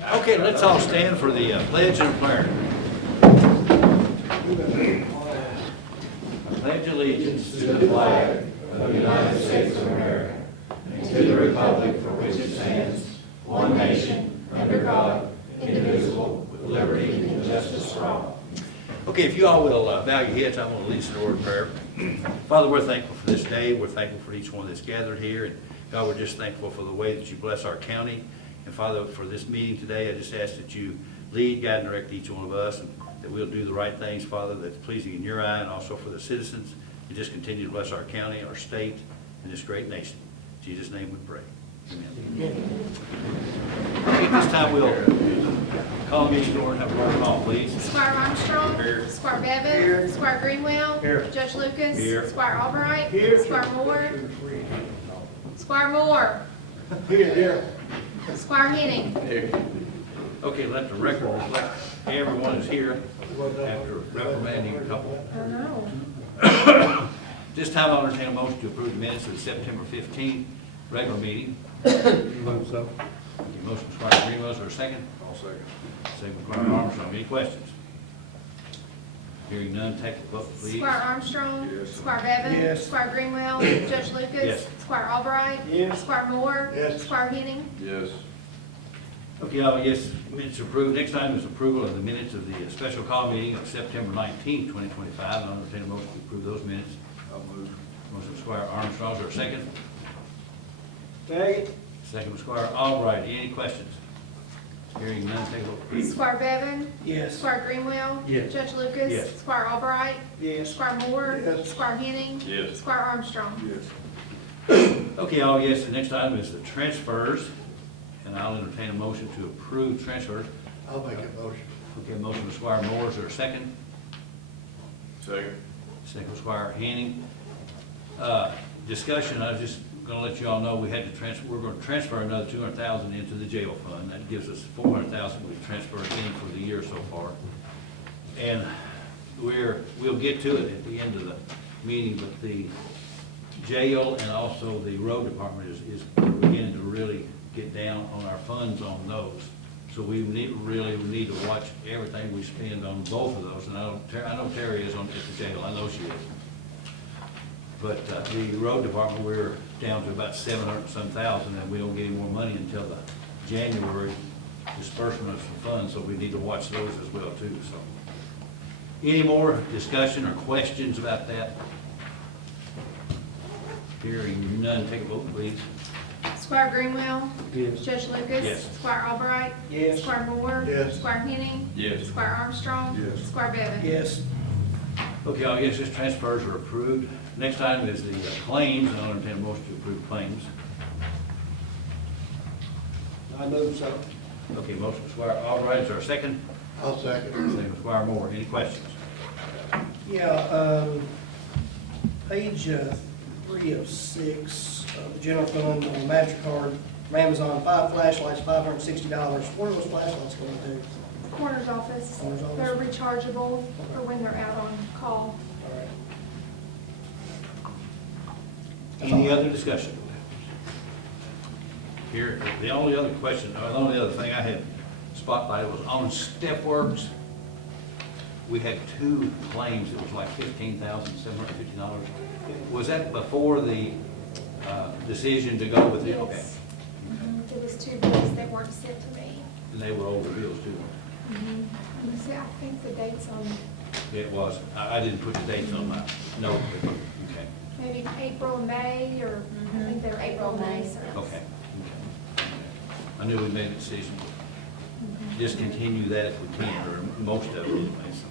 Okay, let's all stand for the pledge and prayer. I pledge allegiance to the flag of the United States of America and to the republic for which it stands, one nation, under God, indivisible, with liberty and justice for all. Okay, if you all will bow your heads, I'm going to lead us in a word of prayer. Father, we're thankful for this day. We're thankful for each one that's gathered here. And God, we're just thankful for the way that you bless our county. And Father, for this meeting today, I just ask that you lead, guide, and direct each one of us, and that we'll do the right things, Father, that's pleasing in your eye, and also for the citizens. And just continue to bless our county, our state, and this great nation. In Jesus' name we pray. Amen. Okay, at this time we'll call the meeting to order and have a roll call, please. Squire Armstrong. Here. Squire Bevan. Here. Squire Greenwell. Here. Judge Lucas. Here. Squire Albright. Here. Squire Moore. Squire Moore. Here. Squire Henning. Okay, let the record reflect everyone is here after reprimanding a couple. I know. This time I'll entertain a motion to approve the minutes of the September 15th regular meeting. Move so. Okay, motion by Squire Greenwell, is there a second? I'll second. Second by Squire Armstrong. Any questions? Hearing none, take the vote, please. Squire Armstrong. Yes. Squire Bevan. Yes. Squire Greenwell. Judge Lucas. Yes. Squire Albright. Yes. Squire Moore. Yes. Squire Henning. Yes. Okay, all yes, minutes approved. Next item is approval of the minutes of the special call meeting of September 19th, 2025. I'll entertain a motion to approve those minutes. I'll move. Motion by Squire Armstrong, is there a second? Second. Second by Squire Albright. Any questions? Hearing none, take a vote, please. Squire Bevan. Yes. Squire Greenwell. Yes. Judge Lucas. Yes. Squire Albright. Yes. Squire Moore. Yes. Squire Henning. Yes. Squire Armstrong. Yes. Okay, all yes, the next item is the transfers, and I'll entertain a motion to approve transfers. I'll make a motion. Okay, motion by Squire Moore, is there a second? Second. Second by Squire Henning. Discussion, I was just gonna let you all know, we're gonna transfer another 200,000 into the jail fund. That gives us 400,000 we've transferred in for the year so far. And we'll get to it at the end of the meeting, but the jail and also the road department is beginning to really get down on our funds on those. So we really need to watch everything we spend on both of those. And I know Terry is at the jail, I know she is. But the road department, we're down to about 700-some-thousand, and we don't get any more money until the January disbursement of some funds, so we need to watch those as well too. So, any more discussion or questions about that? Hearing none, take a vote, please. Squire Greenwell. Yes. Judge Lucas. Yes. Squire Albright. Yes. Squire Moore. Yes. Squire Henning. Yes. Squire Armstrong. Yes. Squire Bevan. Yes. Okay, I guess these transfers are approved. Next item is the claims, and I'll entertain a motion to approve claims. I move so. Okay, motion by Squire Albright, is there a second? I'll second. Second by Squire Moore, any questions? Yeah, page 3 of 6 of the general fund on MasterCard from Amazon, 5 flashlights, $560. Where are those flashlights going to? Coroner's office. Coroner's office. They're rechargeable for when they're out on call. All right. Any other discussion? Here, the only other question, or the only other thing I had spotlighted was on step works. We had 2 claims, it was like $15,750. Was that before the decision to go with it? Okay. Yes. There was 2 bills that weren't sent to me. And they were older bills too. Let me see, I think the date's on It was, I didn't put the dates on my note, but, okay, maybe April, May, or I think they're April, May. So okay. I knew we made a decision. Discontinue that if we can, or most of it anyway. So.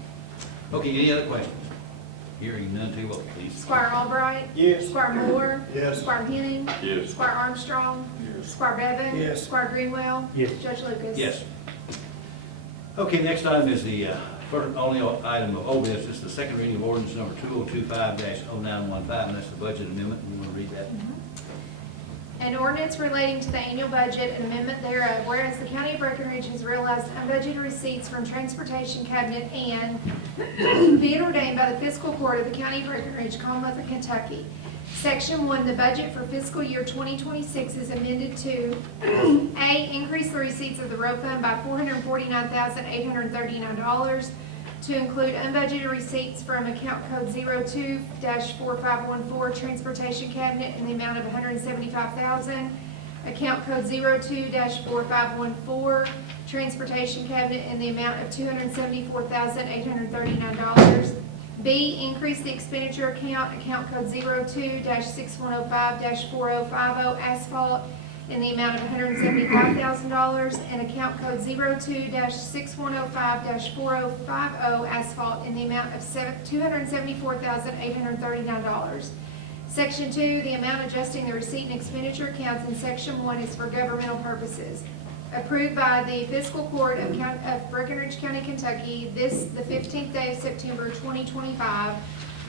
Okay, any other questions? Hearing none, take a vote, please. Squire Albright. Yes. Squire Moore. Yes. Squire Henning. Yes. Squire Armstrong. Yes. Squire Bevan. Yes. Squire Greenwell. Yes. Judge Lucas. Yes. Okay, next item is the first only item of old business, the second reading of ordinance number 2025-0915, and that's the budget amendment. You want to read that? An ordinance relating to the annual budget and amendment thereof, whereas the county of Breckinridge has realized unbudgeted receipts from transportation cabinet and be it ordained by the fiscal court of the county of Breckinridge, Commonwealth of Kentucky, Section 1, the budget for fiscal year 2026 is amended to A, increase the receipts of the road fund by $449,839 to include unbudgeted receipts from account code 02-4514 transportation cabinet in the amount of $175,000, account code 02-4514 transportation cabinet in the amount of $274,839. B, increase the expenditure account code 02-6105-4050 asphalt in the amount of $175,000, and account code 02-6105-4050 asphalt in the amount of $274,839. Section 2, the amount adjusting the receipt and expenditure accounts in Section 1 is for governmental purposes. Approved by the Fiscal Court of Breckinridge County, Kentucky, the 15th day of September 2025.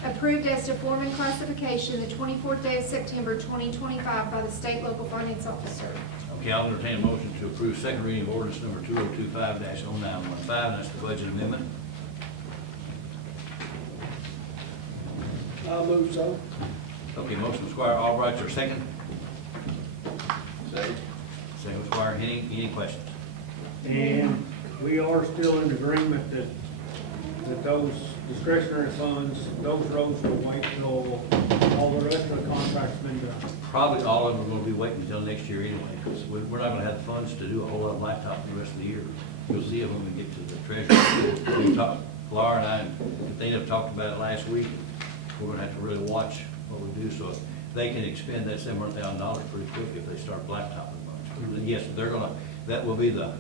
Approved as to form and classification the 24th day of September 2025 by the State Local Finance Officer. Okay, I'll entertain a motion to approve second reading of ordinance number 2025-0915, that's the budget amendment. I move so. Okay, motion by Squire Albright, is there a second? Second. Second by Squire Henning, any questions? And we are still in agreement that those discretionary funds, those roads will wait till all the rest of the contract's been done. Probably all of them will be waiting until next year anyway, because we're not gonna have the funds to do a whole lot of blacktop the rest of the year. You'll see it when we get to the treasury. We talked, Laura and I, they have talked about it last week. We're gonna have to really watch what we do, so they can expend that $700,000 pretty quick if they start blacktopping much. Yes, they're gonna, that will be the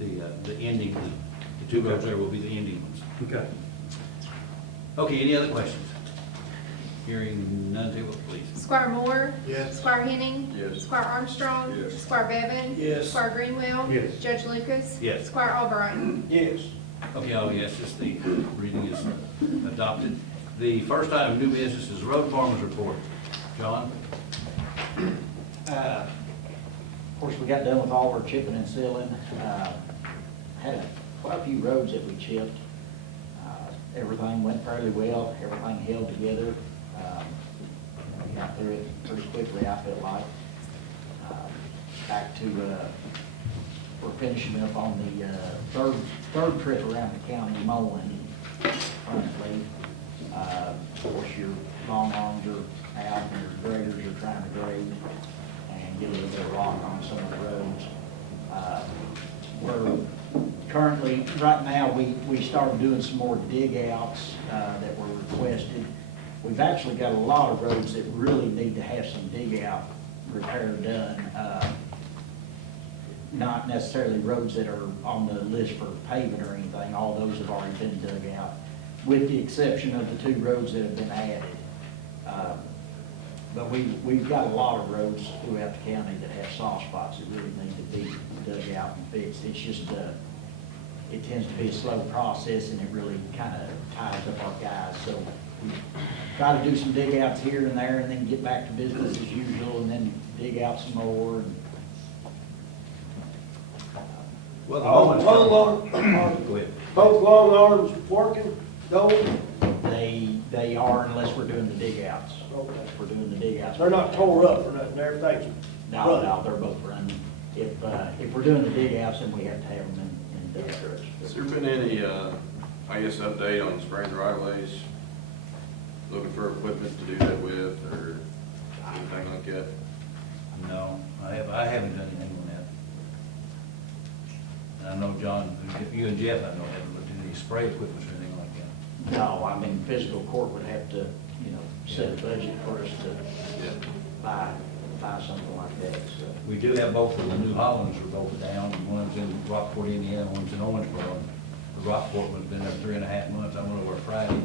ending, the two roads there will be the ending ones. Okay. Okay, any other questions? Hearing none, table please. Squire Moore? Yes. Squire Henning? Yes. Squire Armstrong? Yes. Squire Bevan? Yes. Squire Greenwell? Yes. Judge Lucas? Yes. Squire Albright? Yes. Okay, oh yes, just the reading is adopted. The first item of new business is road farmers report. John? Of course, we got done with all our chipping and sealing. Had quite a few roads that we chipped. Everything went fairly well, everything held together. We got through it pretty quickly, I feel like. Back to, we're finishing up on the third trip around the county mowing currently. Of course, your long arms are out and your graders are trying to grade and get a little bit of rock on some of the roads. We're currently, right now, we started doing some more dig outs that were requested. We've actually got a lot of roads that really need to have some dig out repair done. Not necessarily roads that are on the list for paving or anything, all those have already been dug out, with the exception of the two roads that have been added. But we've got a lot of roads throughout the county that have soft spots that really need to be dug out and fixed. It's just, it tends to be a slow process and it really kind of ties up our guys. So we try to do some dig outs here and there and then get back to business as usual and then dig out some more. And, Well, the Long moment's arm, Go ahead. both long arms working, going? they are unless we're doing the dig outs. Okay. If we're doing the dig outs. They're not tore up or nothing, everything's No, running. no, they're both running. If we're doing the dig outs, then we have to have them in dig trucks. Has there been any, I guess, update on spraying driveways? Looking for equipment to do that with, or anything like that? No, I haven't done anything on that. And I know John, you and Jeff, I know haven't looked into any spray equipment or anything like that. No, I mean, fiscal court would have to, set a budget for us to Yeah. buy something like that, so. We do have both of the New Hollands are both down, one's in Rockport, Indiana, one's in Owensboro. The Rockport one's been there 3.5 months, I went over Friday,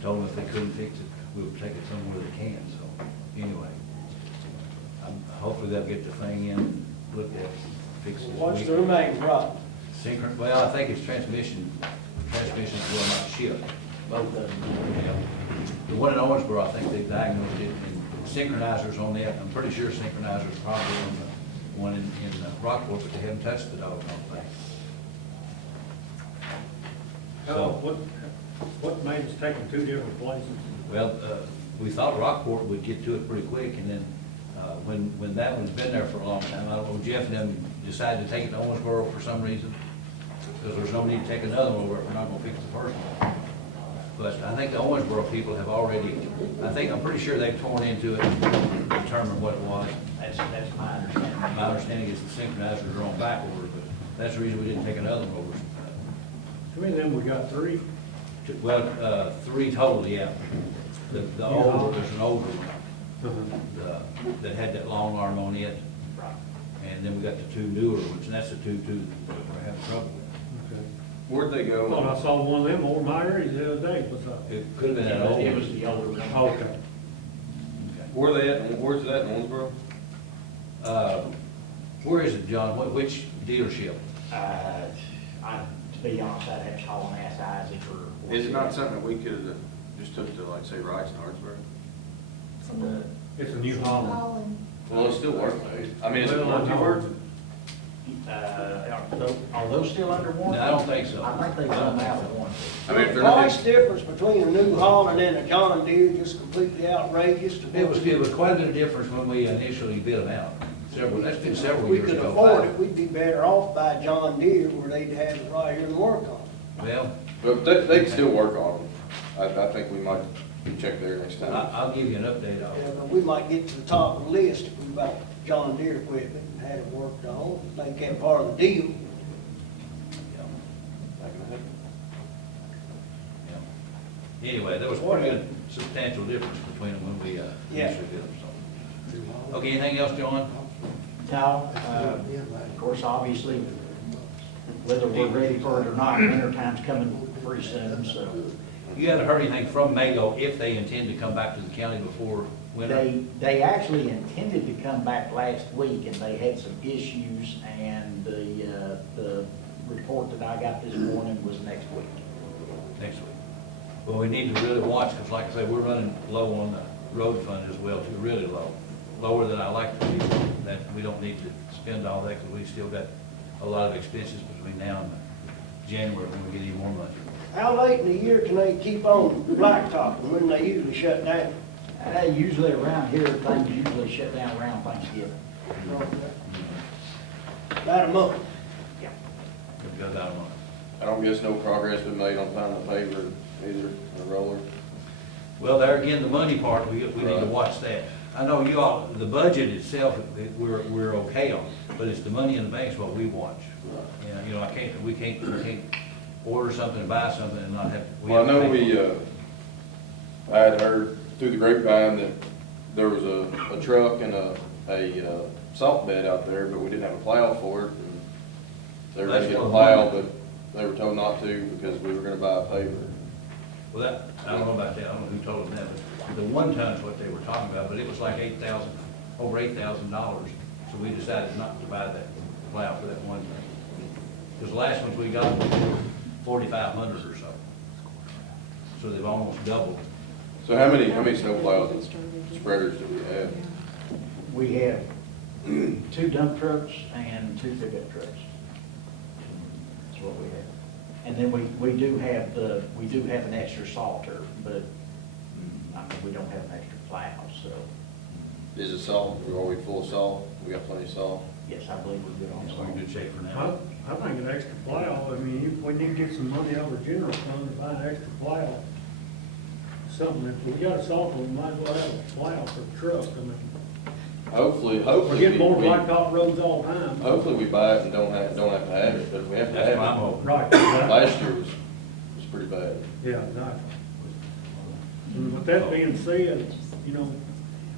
told them if they couldn't fix it, we'll take it somewhere they can, so, anyway. Hopefully they'll get the thing in, look at it, fix it. What's the remaining problem? Well, I think it's transmission's will not shift. Both of them. Yeah. The one in Owensboro, I think they diagnosed it, and synchronizers on that, I'm pretty sure synchronizers probably on the one in Rockport, but they haven't touched the dog, I don't think. So, What made us take them two different places? well, we thought Rockport would get to it pretty quick, and then, when that one's been there for a long time, I don't know, Jeff and them decided to take it to Owensboro for some reason, because there's no need to take another one, we're not gonna fix the first one. But I think the Owensboro people have already, I'm pretty sure they've torn into it, and determined what it was. That's my understanding. My understanding is the synchronizers are on back order, but that's the reason we didn't take another one over. How many of them we got, 3? Well, 3 total, yeah. The older, there's an older one, that had that long arm on it, Right. and then we got the 2 newer ones, and that's the 2 that we're having trouble with. Okay. Where'd they I thought I go? saw one of them over my area the other day, what's up? It could have been that old It one. was the older one. Okay. Okay. Where they at, where's it at in Owensboro? Where is it, John? Which dealership? To be honest, I'd have to call and ask Isaac or. Is it not something that we could just took to, like, say, Wrights in Hardinsburg? It's a New Holland. Well, it still works, I mean, is it Well, I warranty know. work? Are those still under warranty? No, I don't think so. I think they come out of warranty. I mean, if The they're not, price difference between a New Holland and a John Deere just completely outrageous. to It was quite a bit of difference when we initially bid them out. That's been several If we years could ago. afford it, we'd be better off by John Deere where they'd have it right here to work on. Well, but they can still work on them. I think we might check there next time. I'll give you an update on Yeah, it. but we might get to the top of the list if we bought John Deere equipment and had it worked on, make that part of the deal. Yeah. Anyway, there was quite a substantial difference between them when we Yeah. initially bid them, so. Okay, anything else, John? No, of course, obviously, whether we're ready for it or not, winter time's coming pretty soon, so. You haven't heard anything from Mago if they intend to come back to the county before winter? They actually intended to come back last week, and they had some issues, and the report that I got this morning was next week. Next week. Well, we need to really watch, because like I say, we're running low on the road fund as well, too, really low. Lower than I like to be, that we don't need to spend all that, because we still got a lot of expenses between now and January when we get any more money. How late in the year can they keep on blacktop and when they usually shut down? Usually around here, things usually shut down around Thanksgiving. About a month. Yeah. It goes out a month. I don't guess no progress been made on finding the paver either, the roller. Well, there again, the money part, we need to watch that. I know you all, the budget itself, we're okay on, but it's the money in the bank's what we watch. And, you know, we can't order something, buy something and not have. Well, I know have to pay for it. I had heard through the grapevine that there was a truck and a salt bed out there, but we didn't have a plow for it. And they were gonna get a plow, but they were told not to because we were gonna buy a paver. Well, that, I don't know about that, I don't know who told them that, but the one ton's what they were talking about, but it was like over $8,000. So we decided not to buy that plow for that one thing. Because the last ones we got were 4,500 or so. So they've almost doubled. So how many snow plows and spreaders do we have? We have 2 dump trucks and 2 pickup trucks. That's what we have. And then we do have an extra salter, but, I mean, we don't have an extra plow, so, Is it salt? Are we full of salt? We got plenty of salt? yes, I believe we're good on So we're in salt. good shape for now. I think an extra plow, I mean, if we need to get some money out of the general fund to buy an extra plow. Something, if we got a salt, we might as well have a plow for the truck, I mean. Hopefully. We're getting more blacktop roads all the time. Hopefully we buy it and don't have to have it, but if we have to That's have my it. hope. Right, exactly. Last year was pretty bad. Yeah, exactly. And with that being said, you know,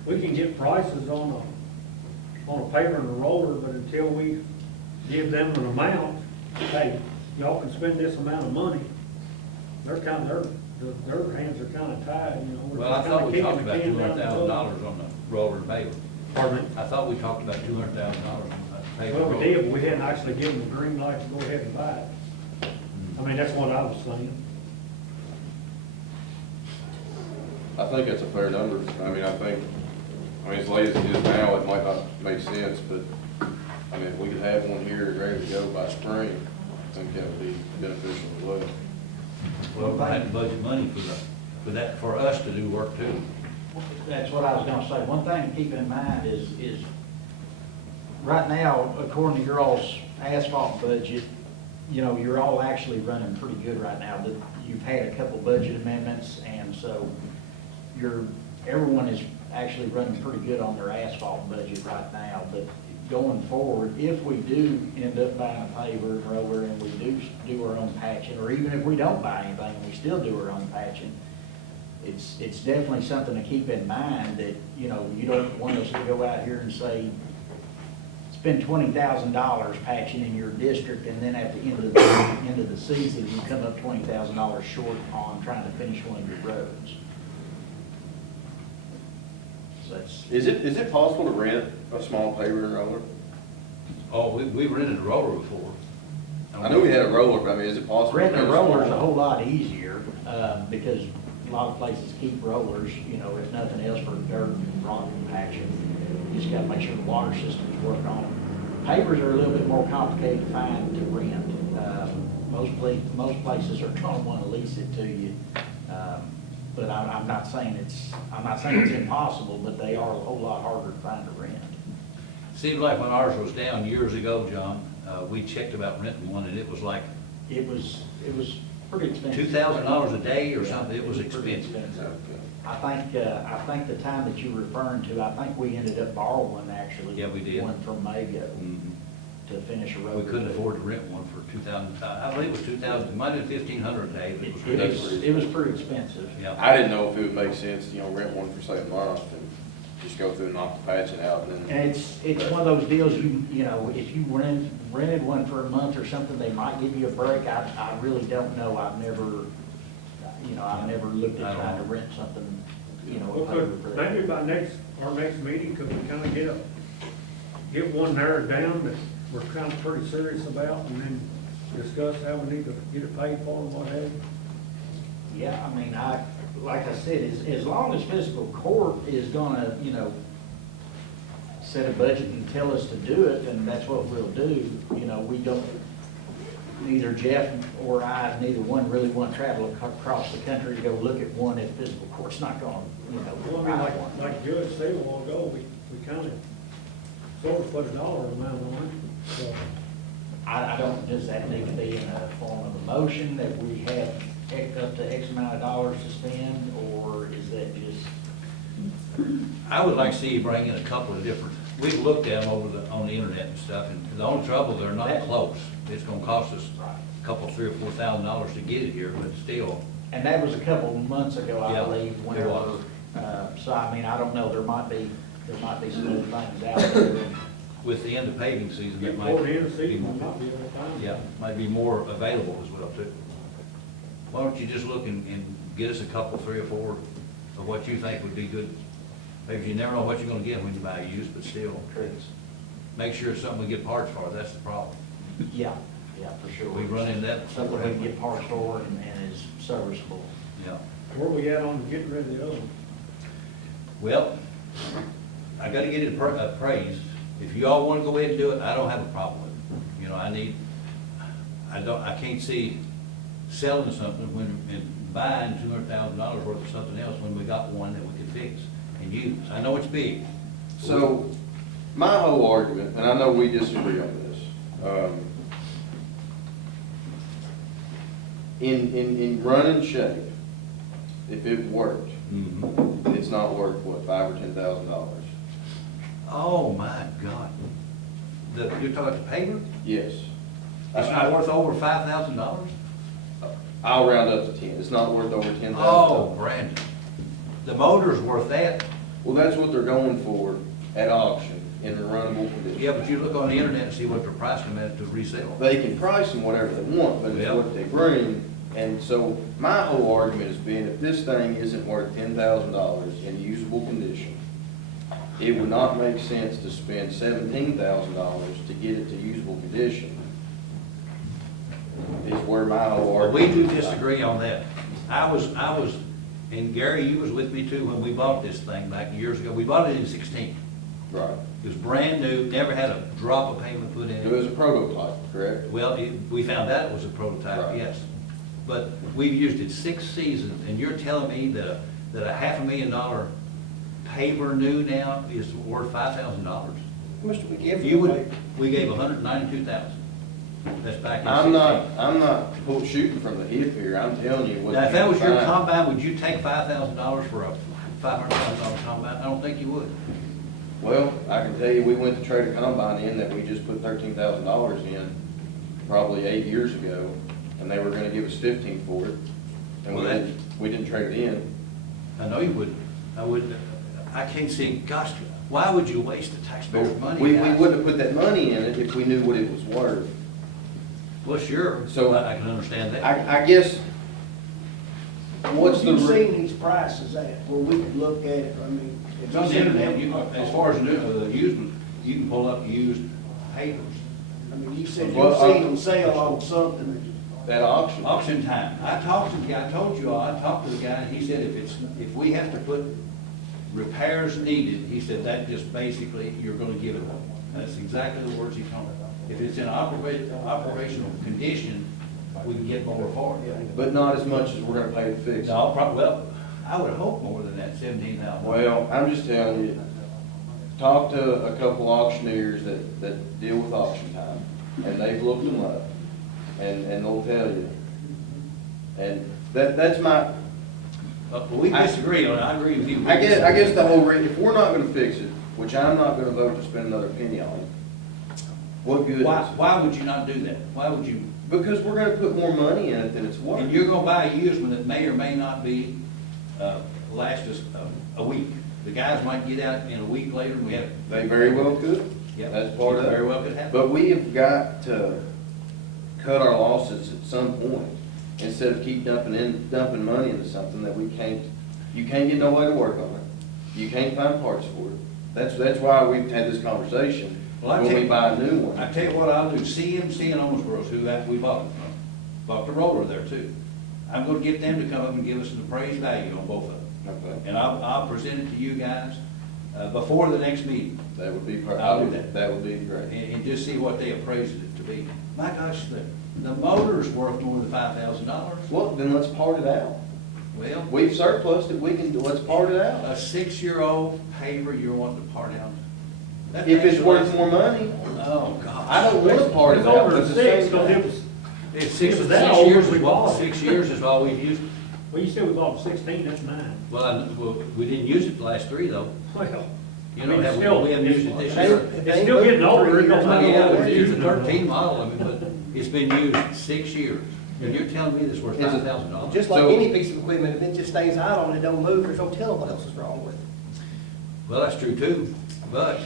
we can get prices on a paver and a roller, but until we give them an amount, hey, y'all can spend this amount of money, they're kind of, their hands are kind of tied, you know. We're Well, I kinda thought we kicking talked the about can down the road. $200,000 on the roller and paver. Pardon me? I thought we talked about $200,000 on the paver. Well, we roller. did, but we hadn't actually given the green light to go ahead and buy it. I mean, that's what I was saying. I think that's a fair number. I mean, as late as it is now, it might not make sense, but, I mean, if we could have one here ready to go by spring, I think that would be beneficial as well. Well, we're gonna have to budget money for that, for us to do work too. That's what I was gonna say. One thing to keep in mind is right now, according to your all's asphalt budget, you know, you're all actually running pretty good right now. That you've had a couple budget amendments, and so everyone is actually running pretty good on their asphalt budget right now. But going forward, if we do end up buying a paver and roller and we do our own patching, or even if we don't buy anything, we still do our own patching, it's definitely something to keep in mind that, you know, you don't want us to go out here and say, spend $20,000 patching in your district, and then at the end of the season, you come up $20,000 short on trying to finish one of your roads. So that's, Is it possible to rent a small paver and roller? Oh, we rented a roller before. I know we had a roller, but I mean, is it possible? to renting a rent roller is a small? whole lot easier, because a lot of places keep rollers, you know, if nothing else for dirt and rock patching. You just gotta make sure the water system's working on them. Pavers are a little bit more complicated to find to rent. Most places are gonna wanna lease it to you. But I'm not saying it's impossible, but they are a whole lot harder to find to rent. Seemed like when ours was down years ago, John, we checked about renting one, and it was like It was pretty expensive. $2,000 a day or Yeah, something. It was pretty expensive. Okay. I think the time that you're referring to, I think we ended up borrowing actually. Yeah, we did. One from Mago Mhm. to finish a road. We couldn't afford to rent one for 2,000, I believe it was 2,000, it might have been 1,500 a day, but it was ridiculous. It was pretty expensive. Yeah. I didn't know if it would make sense, you know, rent one for say a month and just go through and knock the patching out and then. And it's one of those deals, you know, if you rented one for a month or something, they might give you a break. I really don't know. I've never looked at trying to rent something, you know. Well, could, maybe by our next meeting, could we kind of get one narrowed down that we're kind of pretty serious about, and then discuss how we need to get it paid for and what have you? Yeah, I mean, like I said, as long as fiscal court is gonna, you know, set a budget and tell us to do it, then that's what we'll do. You know, we don't, neither Jeff or I, neither one really want to travel across the country to go look at one if fiscal court's not gonna, you know. Well, I mean, write one. like Judge said a while ago, we kind of sort of put a dollar amount on it, so. I don't, does that need to be in a form of a motion that we have up to X amount of dollars to spend, or is that just? I would like to see you bring in a couple of different, we've looked at them on the internet and stuff, and the only trouble, they're not close. It's gonna cost us a couple, $3,000 or $4,000 to get it here, but still. And that was a couple of months ago, I Yeah, believe, it whenever, was. so I mean, I don't know, there might be some other things out there. With the end of paving season, it Get might toward the end of the be season, we more, might be able to find. yeah, might be more available as well too. Why don't you just look and get us a couple, 3 or 4 of what you think would be good? Maybe you never know what you're gonna get when you buy used, but still, make sure it's something we get parts for, that's the problem. Yeah, for sure. We run into that. Something we can get parts for and is serviceable. Yeah. Where we at on getting rid of the other one? Well, I gotta get it appraised. If you all wanna go ahead and do it, I don't have a problem with it. You know, I can't see selling something and buying $200,000 worth of something else when we got one that we could fix and use. I know it's big. So, my whole argument, and I know we disagree on this, in running shape, if it worked, Mhm. it's not worth, what, $5,000 or $10,000? Oh, my God. You're talking about the paper? Yes. It's not worth over $5,000? I'll round up to 10. It's not worth over 10,000. Oh, Brandon. The motor's worth that. Well, that's what they're going for at auction in runnable condition. Yeah, but you look on the internet and see what they're pricing them at to resell. They can price them whatever they want, but it's Yeah. what they bring. And so my whole argument has been, if this thing isn't worth $10,000 in usable condition, it would not make sense to spend $17,000 to get it to usable condition. Is where my whole Well, we argument. do disagree on that. I was, and Gary, you was with me too when we bought this thing back years ago. We bought it in 16. Right. It was brand new, never had a drop of payment put in It it. was a prototype, correct? Well, we found out it was a prototype, Right. yes. But we've used it 6 seasons, and you're telling me that a $500,000 paver new now is worth $5,000. How much do we give for You the would, paper? we gave 192,000. That's back in 16. I'm not shooting from the hip here, I'm telling you what. Now, if that was your you find. combine, would you take $5,000 for a $500,000 combine? I don't think you would. Well, I can tell you, we went to trade a combine in that we just put $13,000 in probably 8 years ago, and they were gonna give us 15 for it. And Well, we didn't trade it in. I know you wouldn't. I wouldn't. I can't see, gosh, why would you waste the taxpayers' money? We guys? wouldn't have put that money in it if we knew what it was worth. Well, sure, So- I can understand that. I guess, what's the? What have you seen these prices at, where we could look at it, I mean? It's on the internet, as far as used, you can pull up used papers. I mean, you said Well, you've seen them sell on something. That auction. Auction time. I talked to the guy, I told you all, I talked to the guy, and he said if we have to put repairs needed, he said that just basically, you're gonna give it up. That's exactly the words he told me. If it's in operational condition, we can get more for it. But not as much as we're gonna pay to fix it. No, well, I would hope more than that, 17,000. Well, I'm just telling you, talk to a couple auctioneers that deal with auction time, and they've looked them up, and they'll tell you. And that's my, We disagree on it, I agree with you. I guess the whole, if we're not gonna fix it, which I'm not gonna vote to spend another penny on it, what good is Why, it? why would you not do that? Why would you? Because we're gonna put more money in it than it's worth. And you're gonna buy a used one that may or may not be, last us a week. The guys might get out in a week later and we have. They very well could. Yeah, That's part of it. Very well could happen. But we have got to cut our losses at some point, instead of keep dumping money into something that you can't get no way to work on it. You can't find parts for it. That's why we've had this conversation, Well, I when tell we you- buy a new I one. tell you what I'll do, CMC and Owens Bros, who we bought it from, bought the roller there too. I'm gonna get them to come up and give us an appraised value on both of them. Okay, And I'll present it to you guys, before the next meeting. that would be, I'll do that. that would be great. And just see what they appraised it to be. My gosh, the motor's worth more than $5,000. Well, then let's part it out. Well, We've surplused it, let's part it out. a 6-year-old paver you're wanting to part out. That If thing's it's worth more money, Oh, God. I don't want to part it It's out, over but to at the 6, same because it time. was, It's six, It was six that old years when is we what, bought it. 6 years is all we've used. well, you said we bought 16, that's 9. Well, we didn't use it the last 3 though. Well, You I know, mean, have still, we haven't used it this They- year. they It's still moved getting older, it don't for matter years. Yeah, what we're we're using using it 13 on. model, I mean, but it's been used 6 years. And you're telling me this worth Is it- $5,000? Just like So- any piece of equipment, if it just stays idle and it don't move, there's no telling what else is wrong with it. Well, that's true too, but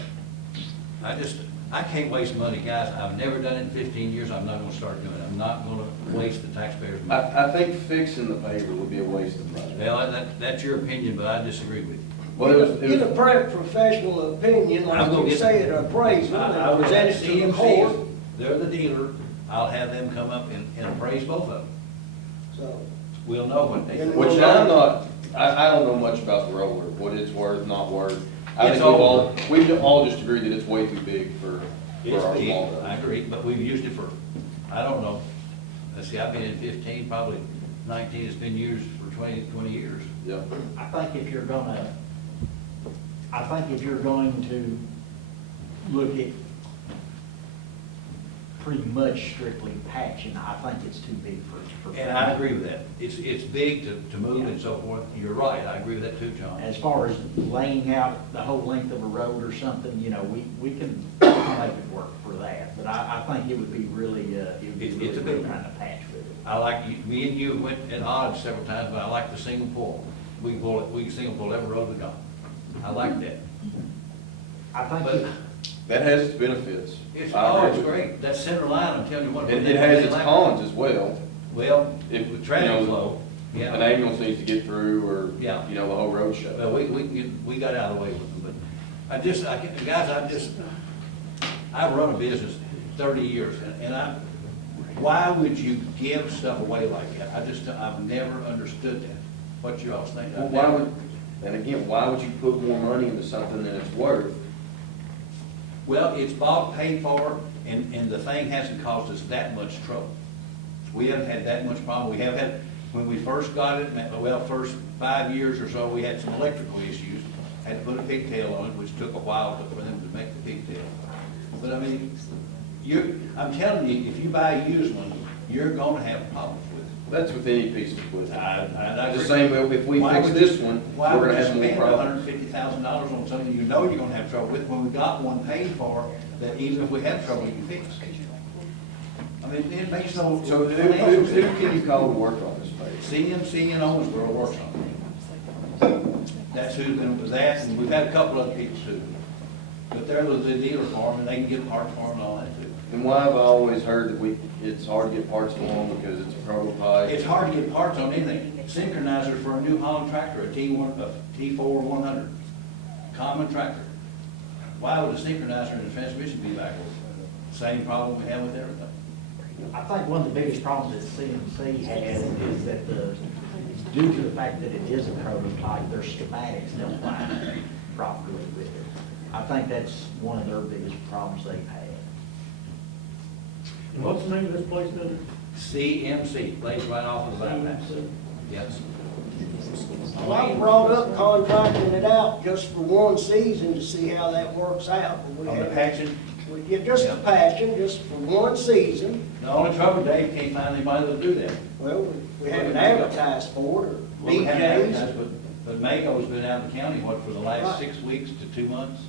I can't waste money, guys. I've never done it in 15 years. I'm not gonna start doing it. I'm not gonna waste the taxpayers' money. I think fixing the paper would be a waste of money. Well, that's your opinion, but I disagree with you. Well, it Get a was, professional opinion, I'm like gonna you get- say, an appraisal, I and would present have it to the CMC, court, they're the dealer. I'll have them come up and appraise both of them. so. We'll know what they think. which I'm not, I don't know much about the roller, what it's worth, not worth. I It's think we've all just agreed that it's way too big for It's our big, small I guys. agree, but we've used it for, I don't know. Let's see, I've been in 15, probably 19. It's been used for 20 years. Yeah. I think if you're going to look at pretty much strictly patching, I think it's too big for. And I agree with that. It's big to move and so forth. You're right, I agree with that too, John. As far as laying out the whole length of a road or something, you know, we can make it work for that. But I think it would be really, It's a big one. kind of patch with it. I like, me and you went at odds several times, but I like the single pull. We can single pull every road we got. I like that. I think, But That has its benefits. it's, I oh, agree it's with you. great. That center line, I'm telling you what. It has its cons as well. Well, If, with you traffic know, flow, An yeah. ambulance needs to get through, or, Yeah. you know, the whole road shut. Well, we got out of the way with them, but I've run a business 30 years, and why would you give stuff away like that? I've never understood that. What you all think? Well, why would, and again, why would you put more money into something than it's worth? Well, it's bought, paid for, and the thing hasn't caused us that much trouble. We haven't had that much problem. We have had, when we first got it, well, first 5 years or so, we had some electrical issues. had to put a pigtail on it, which took a while for them to make the pigtail. But I mean, I'm telling you, if you buy a used one, you're gonna have problems with it. That's with any piece of equipment. I The same way, if we Why fix would this you- one, Why we're would gonna you have more spend problems. $150,000 on something you know you're gonna have trouble with, when we got one paid for, that even if we have trouble, you can fix? I mean, it makes no. So who can you call to work on this, mate? CMC in Owensboro works on it. That's who's been with that, and we've had a couple other people too. But they're the dealer for them, and they can get parts for them and all that too. And why have I always heard that it's hard to get parts for them because it's a prototype? It's hard to get parts on anything. Synchronizer for a New Holland tractor, a T4 100, common tractor. Why would a synchronizer and a transmission be backwards? Same problem we have with everything. I think one of the biggest problems that CMC has is that due to the fact that it is a prototype, their schematics don't line properly with it. I think that's one of their biggest problems they've had. And what's the name of this place down there? CMC, lays right off of the bypass. Yes. Well, I brought up contracting it out just for one season to see how that works out. But we On the had- patching, Yeah, just the patching, just for one season. the only trouble, Dave, can't find anybody that'll do that. Well, we haven't advertised for it, or Well, we haven't advertised, BJ's. but Mako's been out in the county, what, for the last Right. 6 weeks to 2 months?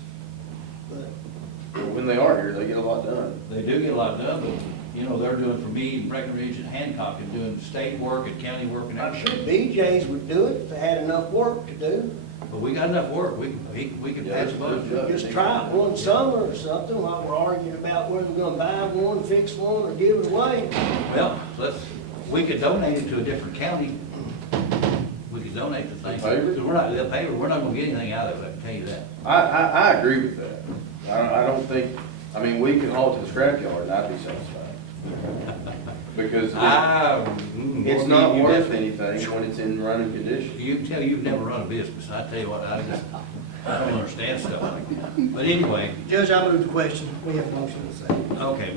but When they are here, they get a lot done. They do get a lot done, but, you know, they're doing for me, and Breckinridge and Hancock, and doing state work and county work and I'm sure everything. BJ's would do it if they had enough work to do. But we got enough work, we can Yeah, patch both. good job. Just try it one summer or something while we're arguing about whether we're gonna buy one, fix one, or give it away. Well, we could donate it to a different county. We could donate the thing. The paver? So we're not, the paver, we're not gonna get anything out of it, I can tell you that. I agree with that. I don't think, I mean, we can haul it to the scrapyard and I'd be satisfied. Because it's not worth anything when it's in running condition. You can tell you've never run a business, I tell you what, I don't understand stuff like that. But anyway, Judge, I move the question. We have a motion to second. okay,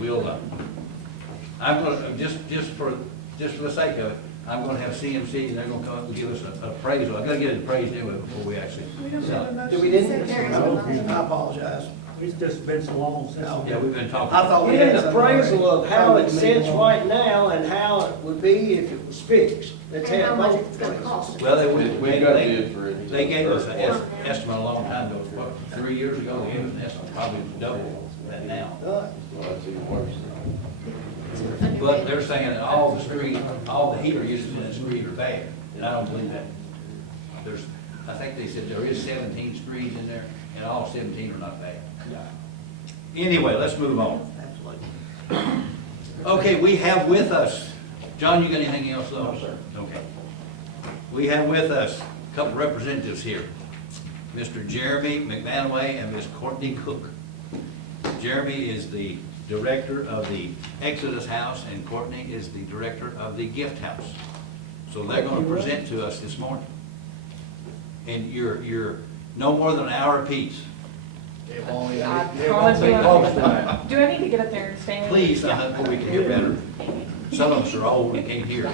I'm gonna, just for the sake of it, I'm gonna have CMC, and they're gonna come up and give us an appraisal. I gotta get it appraised anyway before we actually sell it. Do we didn't? There is a motion. I apologize. It's just been so long since. Yeah, we've been talking. I thought We we had had an appraisal of how it sits right now and how it would be if it was fixed. Let's And how have much both it's gonna appraisals. cost. Well, We've got bid for it. They gave us an estimate a long time ago, what, 3 years ago, they gave us an estimate, probably double that now. Right. Well, that's even worse. But they're saying that all the heater uses in the screed are bad, and I don't believe that. I think they said there is 17 screeds in there, and all 17 are not bad. Anyway, let's move on. Absolutely. Okay, we have with us, John, you got anything else though? No, sir. Okay. We have with us a couple representatives here, Mr. Jeremy McManaway and Ms. Courtney Cook. Jeremy is the director of the Exodus House, and Courtney is the director of the Gift House. So they're gonna present to us this morning. And you're no more than an hour apiece. It won't even- I it promise won't be you. close to that. Do I need to get up there and stand? Please, so we can hear better. Some of us are old and can't hear.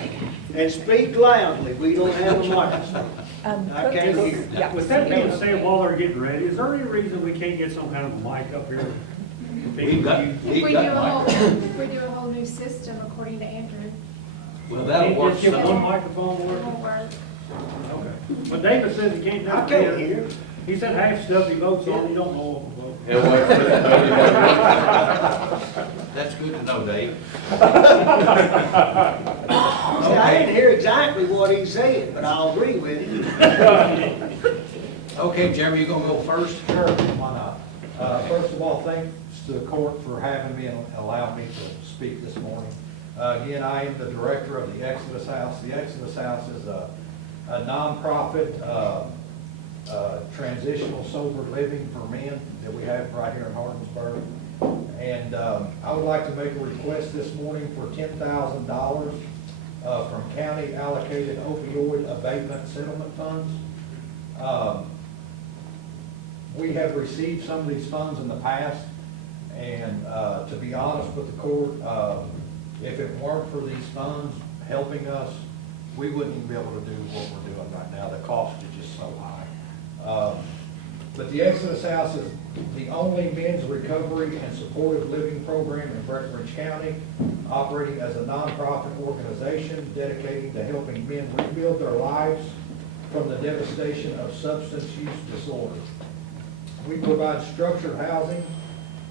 And speak loudly, we don't have a microphone. I can't hear. Yeah. With that being said, while they're getting ready, is there any reason we can't get some kind of a mic up here? We've got If we do microphones. a whole new system according to Andrew, Well, that'll Can't work. just get some. one microphone it work? won't work. Okay. But David says he can't do it. I can't hear. He said half stuff he votes on, he don't know what to vote. Yeah, That's good to know, Dave. See, I didn't hear exactly what he said, but I'll agree with him. Okay, Jeremy, you gonna go first? Sure, why not? First of all, thanks to the court for having me and allowing me to speak this morning. Again, I am the director of the Exodus House. The Exodus House is a nonprofit transitional sober living for men that we have right here in Hardinsburg. And I would like to make a request this morning for $10,000 from county allocated opioid abatement settlement funds. We have received some of these funds in the past, and to be honest with the court, if it weren't for these funds helping us, we wouldn't even be able to do what we're doing right now. The cost is just so high. But the Exodus House is the only men's recovery and supportive living program in Breckinridge County, operating as a nonprofit organization dedicated to helping men rebuild their lives from the devastation of substance use disorder. We provide structured housing,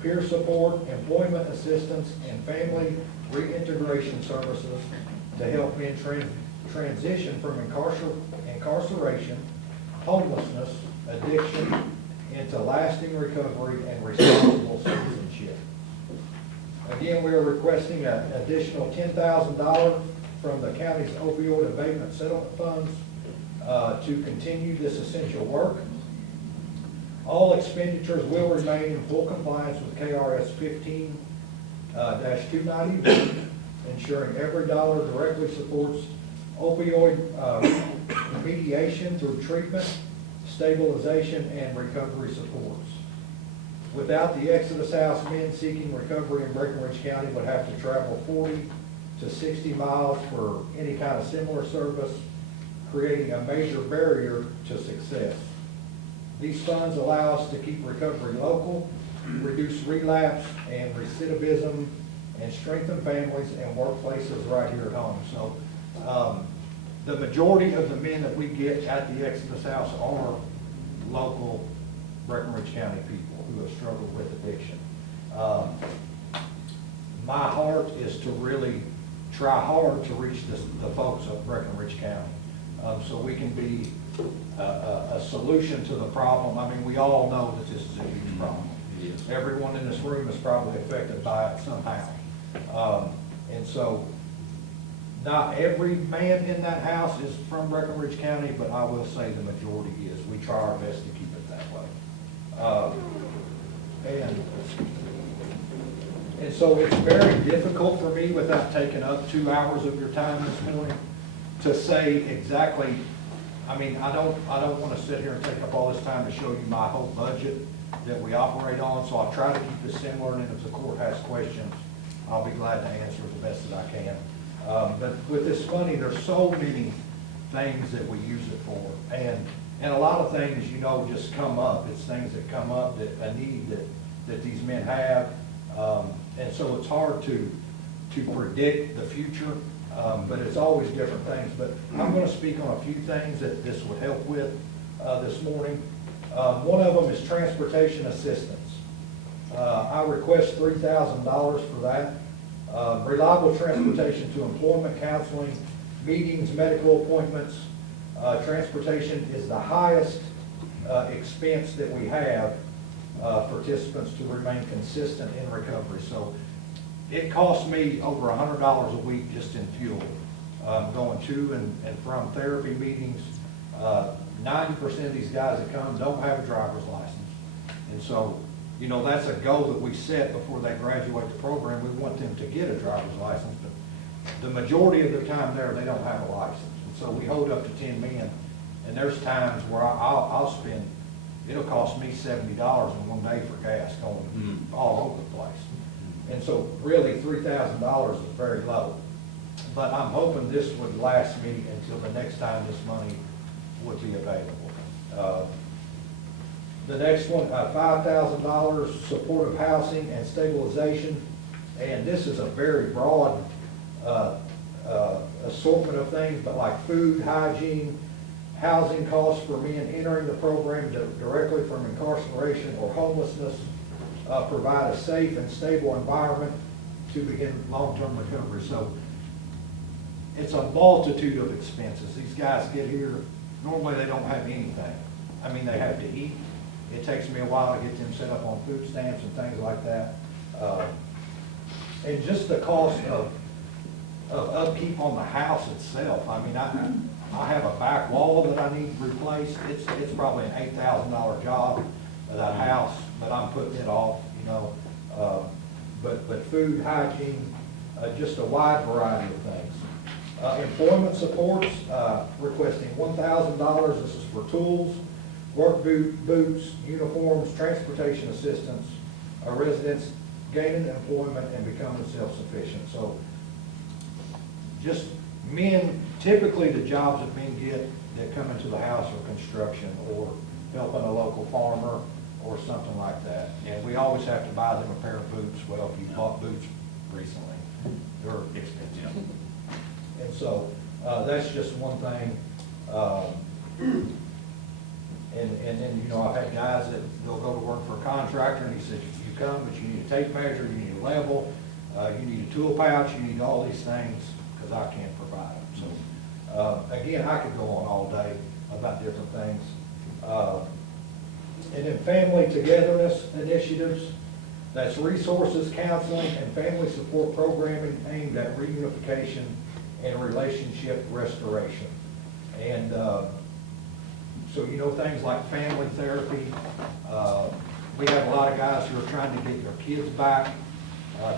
peer support, employment assistance, and family reintegration services to help men transition from incarceration, homelessness, addiction, into lasting recovery and responsible citizenship. Again, we are requesting an additional $10,000 from the county's opioid abatement settlement funds to continue this essential work. All expenditures will remain in full compliance with KRS 15-291, ensuring every dollar directly supports opioid remediation through treatment, stabilization, and recovery supports. Without the Exodus House, men seeking recovery in Breckinridge County would have to travel 40 to 60 miles for any kind of similar service, creating a major barrier to success. These funds allow us to keep recovery local, reduce relapse and recidivism, and strengthen families and workplaces right here at home. So the majority of the men that we get at the Exodus House are local Breckinridge County people who have struggled with addiction. My heart is to really try hard to reach the folks of Breckinridge County, so we can be a solution to the problem. I mean, we all know that this is a huge problem. Yes. Everyone in this room is probably affected by it somehow. And so, not every man in that house is from Breckinridge County, but I will say the majority is. We try our best to keep it that way. And so it's very difficult for me, without taking up 2 hours of your time this morning, to say exactly. I mean, I don't want to sit here and take up all this time to show you my whole budget that we operate on, so I'll try to keep it similar, and if the court has questions, I'll be glad to answer the best that I can. But with this money, there's so many things that we use it for, and a lot of things, you know, just come up. It's things that come up, that a need that these men have, and so it's hard to predict the future, but it's always different things. But I'm going to speak on a few things that this would help with this morning. One of them is transportation assistance. I request $3,000 for that. Reliable transportation to employment, counseling, meetings, medical appointments. Transportation is the highest expense that we have participants to remain consistent in recovery. So it costs me over $100 a week just in fuel, going to and from therapy meetings. 90% of these guys that come don't have a driver's license. And so, you know, that's a goal that we set before they graduate the program. We want them to get a driver's license, but the majority of the time there, they don't have a license. And so we hold up to 10 men, and there's times where I'll spend, it'll cost me $70 in one day for gas going all over the place. And so really $3,000 is very low. But I'm hoping this would last me until the next time this money would be available. The next one, $5,000 supportive housing and stabilization. And this is a very broad assortment of things, but like food, hygiene, housing costs for men entering the program directly from incarceration or homelessness, provide a safe and stable environment to begin long-term recovery. So it's a multitude of expenses. These guys get here, normally they don't have anything. I mean, they have to eat. It takes me a while to get them set up on food stamps and things like that. And just the cost of upkeep on the house itself. I mean, I have a back wall that I need replaced. It's probably an $8,000 job of that house, but I'm putting it off, you know. But food, hygiene, just a wide variety of things. Employment supports, requesting $1,000. This is for tools, work boots, uniforms, transportation assistance, residents gaining employment and becoming self-sufficient. So just men, typically the jobs that men get that come into the house are construction or helping a local farmer or something like that. And we always have to buy them a pair of boots. Well, if you bought boots recently, they're expensive. And so, that's just one thing. And then, you know, I've had guys that they'll go to work for a contractor and he says, you come, but you need a tape measure, you need a level, you need a tool pouch, you need all these things, because I can't provide them. So, again, I could go on all day about different things. And then family togetherness initiatives, that's resources, counseling, and family support programming aimed at reunification and relationship restoration. And so, you know, things like family therapy, we have a lot of guys who are trying to get their kids back,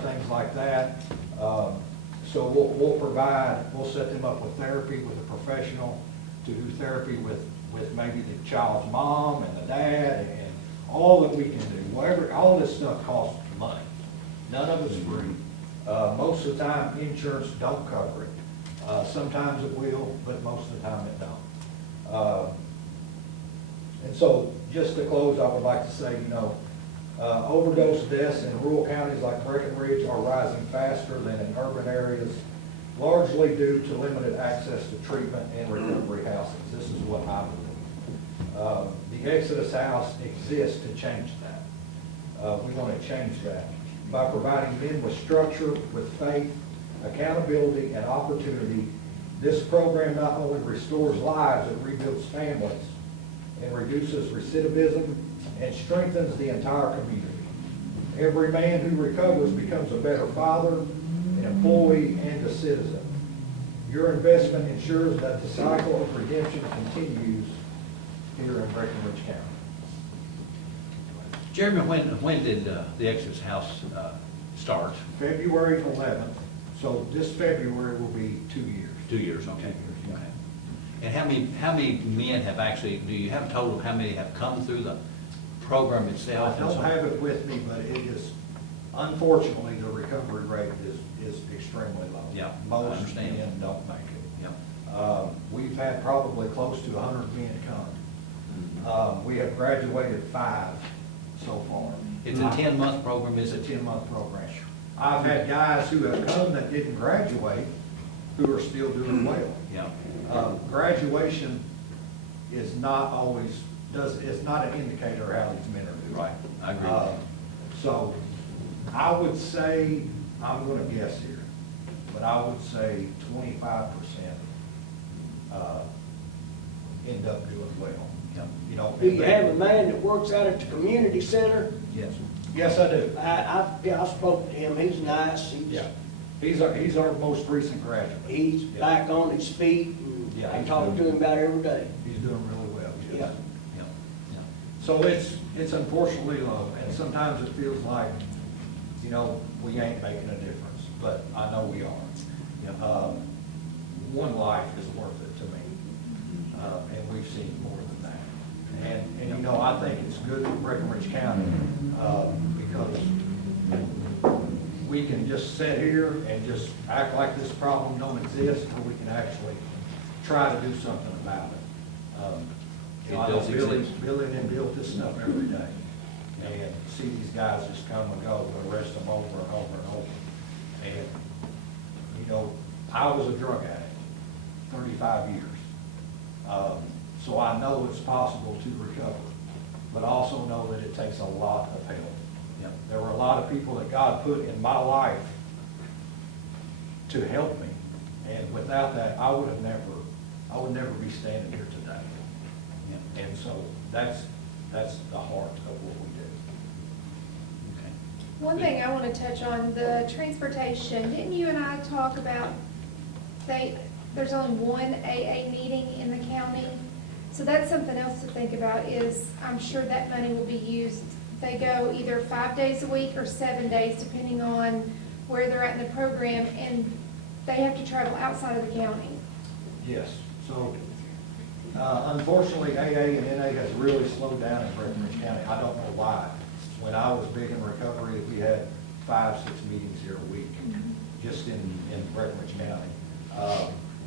things like that. So we'll set them up with therapy with a professional to do therapy with maybe the child's mom and the dad and all that we can do. Whatever, all this stuff costs money. None of it's free. Most of the time, insurance don't cover it. Sometimes it will, but most of the time it don't. And so, just to close, I would like to say, you know, overdose deaths in rural counties like Breckinridge are rising faster than in urban areas, largely due to limited access to treatment and recovery housing. This is what I believe. The Exodus House exists to change that. We want to change that by providing men with structure, with faith, accountability, and opportunity. This program not only restores lives, it rebuilds families, and reduces recidivism and strengthens the entire community. Every man who recovers becomes a better father, an employee, and a citizen. Your investment ensures that the cycle of redemption continues here in Breckinridge County. Jeremy, when did the Exodus House start? February 11th, so this February will be 2 years. 2 years, okay. Okay. And how many men have actually, do you have a total of how many have come through the program I itself? don't have it with me, but it is, unfortunately, the recovery rate is extremely low. Yeah, I Most understand. men don't make it. Yeah. We've had probably close to 100 men come. We have graduated 5 so far. It's a 10-month program, is It's it? a 10-month program. I've had guys who have come that didn't graduate who are still doing well. Yeah. Graduation is not always, it's not an indicator of how these men are doing. Right, I agree. So I would say, I'm gonna guess here, but I would say 25% end up doing well. Yeah. You know. Do you have a man that works out at the community center? Yes. Yes, I do. I spoke to him, he's nice, Yeah. He's our most recent graduate. he's Yeah. back on his feet, and Yeah, I he's talk to doing- him about it every day. He's doing really well. yes. Yeah. Yeah. Yeah. So it's unfortunately low, and sometimes it feels like, you know, we ain't making a difference, but I know we are. Yeah. One life is worth it to me, and we've seen more than that. And you know, I think it's good for Breckinridge County, because we can just sit here and just act like this problem don't exist, or we can actually try to do something about it. You know, I know It does exist. Billy and them deal with this stuff every day, and see these guys just come and go, and arrest them over and over and over. And, you know, I was a drug addict, 35 years. So I know it's possible to recover, but I also know that it takes a lot of help. Yeah. There were a lot of people that God put in my life to help me, and without that, I would never be standing here today. Yeah. And so that's the heart of what we do. Okay. One thing I want to touch on, the transportation, didn't you and I talk about, there's only one AA meeting in the county? So that's something else to think about is, I'm sure that money will be used, they go either 5 days a week or 7 days, depending on where they're at in the program, and they have to travel outside of the county. Yes, so unfortunately, AA and NA has really slowed down in Breckinridge County. I don't know why. When I was big in recovery, we had 5-6 meetings here a week, just in Breckinridge County.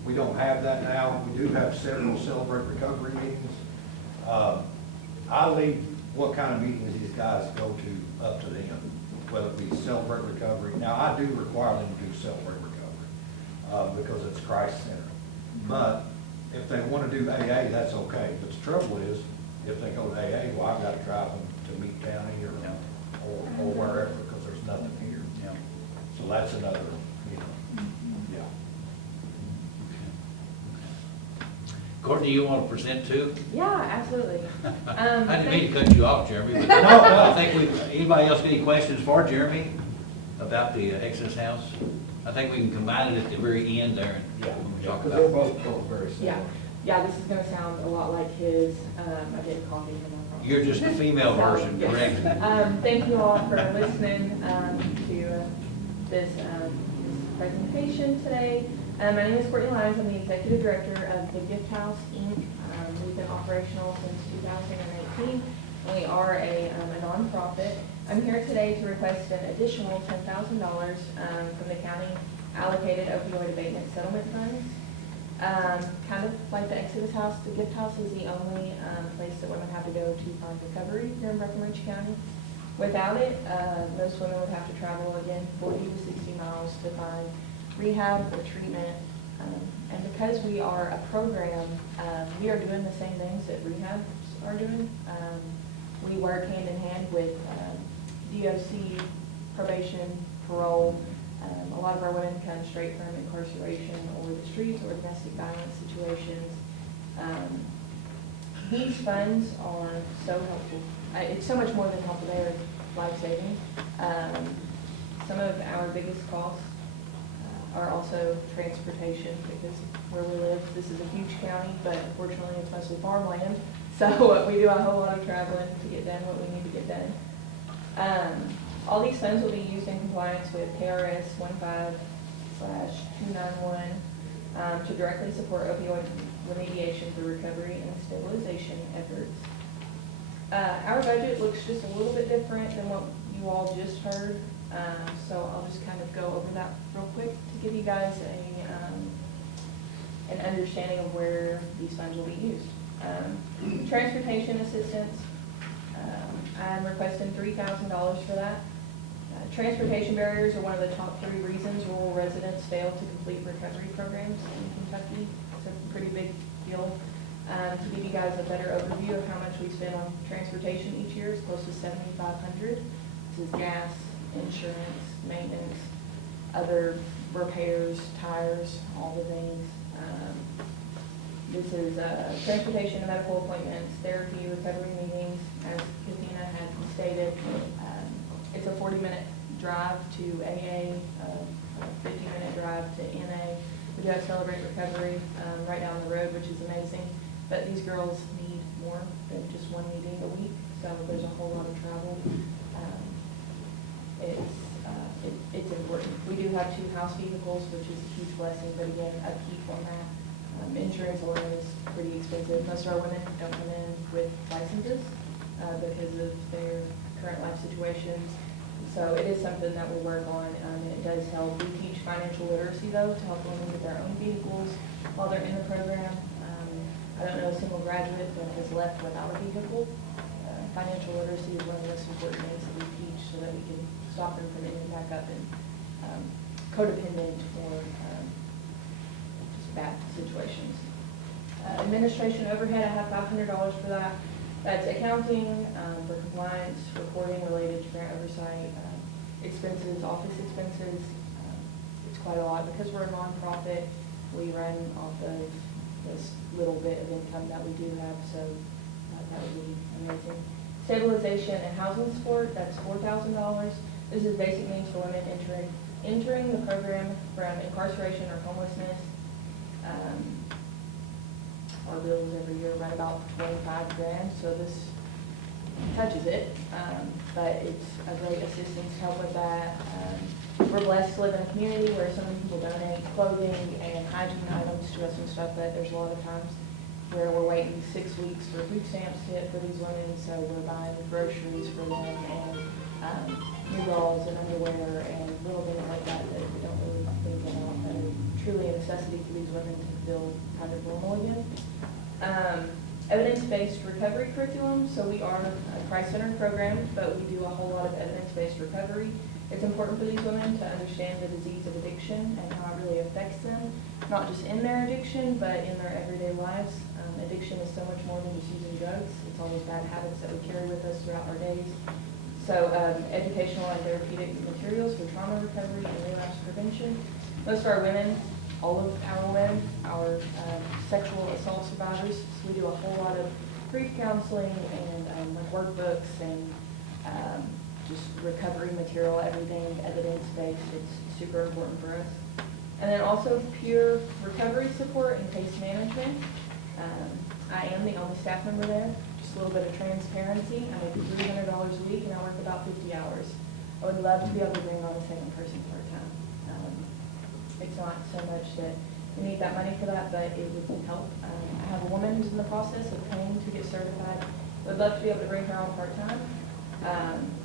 We don't have that now. We do have several Celebrate Recovery meetings. I leave what kind of meetings these guys go to up to them, whether it be Celebrate Recovery. Now, I do require them to do Celebrate Recovery, because it's Christ Center. But if they want to do AA, that's okay. But the trouble is, if they go to AA, well, I've got to drive them to Meat County or wherever, because there's nothing here. Yeah. So that's another, yeah. Courtney, you want to present too? Yeah, absolutely. I didn't mean to cut you off, Jeremy, but No, no. I think anybody else got any questions for Jeremy about the excess house? I think we can combine it at the very end there and when we talk Because they're about. both very similar. Yeah, yeah, this is gonna sound a lot like his. I did a copy from my phone. You're just the female version, Yes. correct? Thank you all for listening to this presentation today. My name is Courtney Lyons. I'm the Executive Director of the Gift House, Inc. We've been operational since 2018. We are a nonprofit. I'm here today to request an additional $10,000 from the county allocated opioid abatement settlement funds. Kind of like the Exodus House, the Gift House is the only place that women have to go to find recovery here in Breckinridge County. Without it, most women would have to travel again 40 to 60 miles to find rehab or treatment. And because we are a program, we are doing the same things that rehabs are doing. We work hand in hand with DOC, probation, parole. A lot of our women come straight from incarceration or the streets or domestic violence situations. These funds are so helpful. It's so much more than helpful. They are life-saving. Some of our biggest costs are also transportation, because where we live, this is a huge county, but unfortunately it's mostly farmland. So we do a whole lot of traveling to get done what we need to get done. All these funds will be used in compliance with KRS 15/291 to directly support opioid remediation for recovery and stabilization efforts. Our budget looks just a little bit different than what you all just heard. So I'll just kind of go over that real quick to give you guys an understanding of where these funds will be used. Transportation assistance, I'm requesting $3,000 for that. Transportation barriers are one of the top 3 reasons rural residents fail to complete recovery programs in Kentucky. It's a pretty big deal. To give you guys a better overview of how much we spend on transportation each year, it's close to $7,500. This is gas, insurance, maintenance, other repairs, tires, all the things. This is transportation and medical appointments, therapy, recovery meetings, as Katina had stated. It's a 40-minute drive to AA, a 50-minute drive to NA. We do have Celebrate Recovery right down the road, which is amazing. But these girls need more than just one meeting a week, so there's a whole lot of travel. It's important. We do have 2 house vehicles, which is a huge blessing, but again, upkeep on that. Insurance alone is pretty expensive. Most of our women don't come in with licenses because of their current life situations. So it is something that we work on, and it does help. We teach financial literacy, though, to help women with their own vehicles while they're in the program. I don't know a single graduate that has left without a vehicle. Financial literacy is one of the most important things that we teach so that we can stop them from ending back up in codependent or just bad situations. Administration overhead, I have $500 for that. That's accounting, for compliance, reporting related to grant oversight, expenses, office expenses. It's quite a lot. Because we're a nonprofit, we run off of this little bit of income that we do have, so that would be amazing. Stabilization and housing support, that's $4,000. This is basic needs for women entering the program from incarceration or homelessness. Our bills every year run about 25 grand, so this touches it, but it's a great assistance to help with that. We're blessed to live in a community where so many people donate clothing and hygiene items to us and stuff, but there's a lot of times where we're waiting 6 weeks for food stamps to hit for these women, so we're buying groceries for them and new bras and underwear and little things like that that we don't really think about. Truly a necessity for these women to feel kind of normal again. evidence-based recovery curriculum. So we are a Christ-centered program, but we do a whole lot of evidence-based recovery. It's important for these women to understand the disease of addiction and how it really affects them, not just in their addiction, but in their everyday lives. Addiction is so much more than just using drugs. It's all those bad habits that we carry with us throughout our days. So educational and therapeutic materials for trauma recovery and relapse prevention. Most of our women, all of our women, are sexual assault survivors. So we do a whole lot of grief counseling and like workbooks and just recovery material, everything evidence-based. It's super important for us. And then also peer recovery support and case management. I am the only staff member there. Just a little bit of transparency. I make $300 a week and I work about 50 hours. I would love to be able to bring on a second person part-time. It's not so much that we need that money for that, but it would help. I have a woman who's in the process of training to get certified. Would love to be able to bring her on part-time.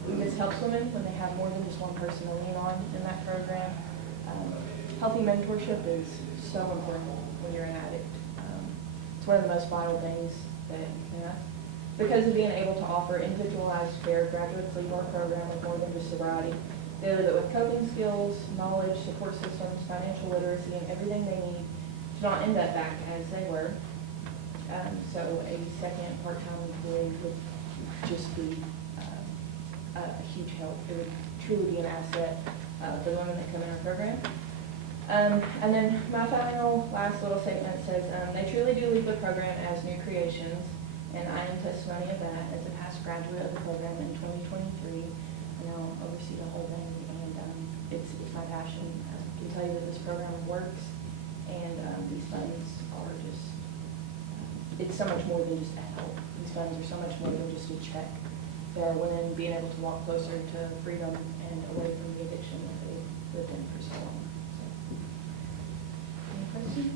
This helps women when they have more than just one person to lean on in that program. Healthy mentorship is so important when you're an addict. It's one of the most vital things that you can have. Because of being able to offer individualized care, graduates leave our program with more than just sobriety. They leave it with coping skills, knowledge, support systems, financial literacy, and everything they need to not end up back as they were. So a second part-time employee would just be a huge help. It would truly be an asset for the women that come in our program. And then my final last little statement says, they truly do leave the program as new creations, and I am testimony of that as a past graduate of the program in 2023. I now oversee the whole thing, and it's my passion. I can tell you that this program works, and these funds are just, it's so much more than just a help. These funds are so much more than just a check. They are women being able to walk closer to freedom and away from the addiction that they've lived in for so long. Any questions?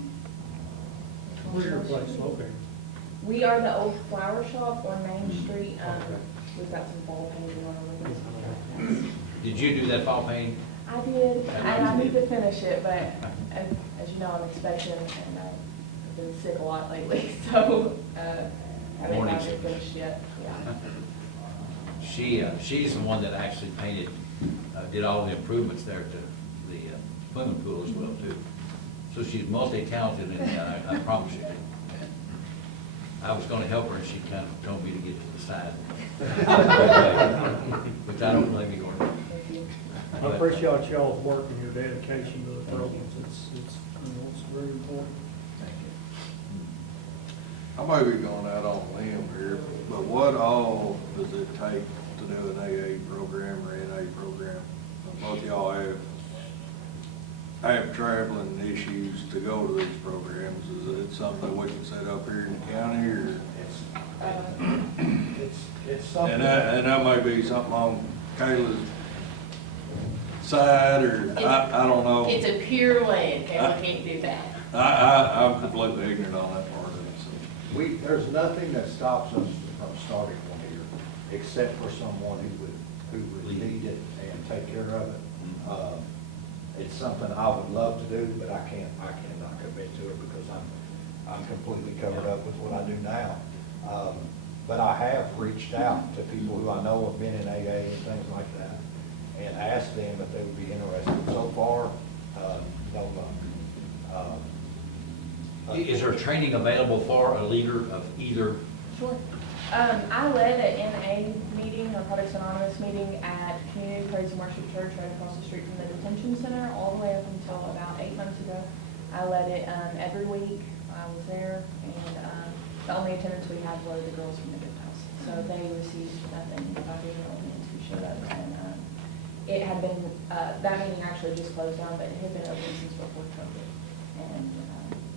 Where's your place located? We are the old flower shop on Main Street. We've got some fall painting on our windows. Did you do that fall painting? I did, and I need to finish it, but as you know, I'm expecting, and I've been sick a lot lately, so I haven't Morning got it sickness. finished yet. Yeah. She's the one that actually painted, did all the improvements there to the swimming pool as well too. So she's multi-talented, and I promise you. I was gonna help her, and she kind of told me to get to the side. Which I don't blame you, Gordon. Thank you. I appreciate y'all's work and your dedication to the programs. It's very important. Thank you. I might be going out on a limb here, but what all does it take to do an AA program or NA program? Both y'all have traveling issues to go to these programs. Is it something that we can set up here in the county, or? It's something. And that may be something on Kayla's side, or I don't know. It's a pure land, okay, we can't do that. I'm completely ignorant on that part of it, so. There's nothing that stops us from starting one here, except for someone who would lead it and take care of it. It's something I would love to do, but I cannot commit to it because I'm completely covered up with what I do now. But I have reached out to people who I know have been in AA and things like that, and asked them if they would be interested. So far, no luck. Is there training available for a leader of either? Sure. I led an NA meeting, a Products Anonymous meeting at Community Praise and Worship Church right across the street from the detention center all the way up until about 8 months ago. I led it every week. I was there, and the only attendance we had were the girls from the gift house. So they received nothing by the elements who showed up. And it had been, that meeting actually just closed down, but it had been open since before COVID. And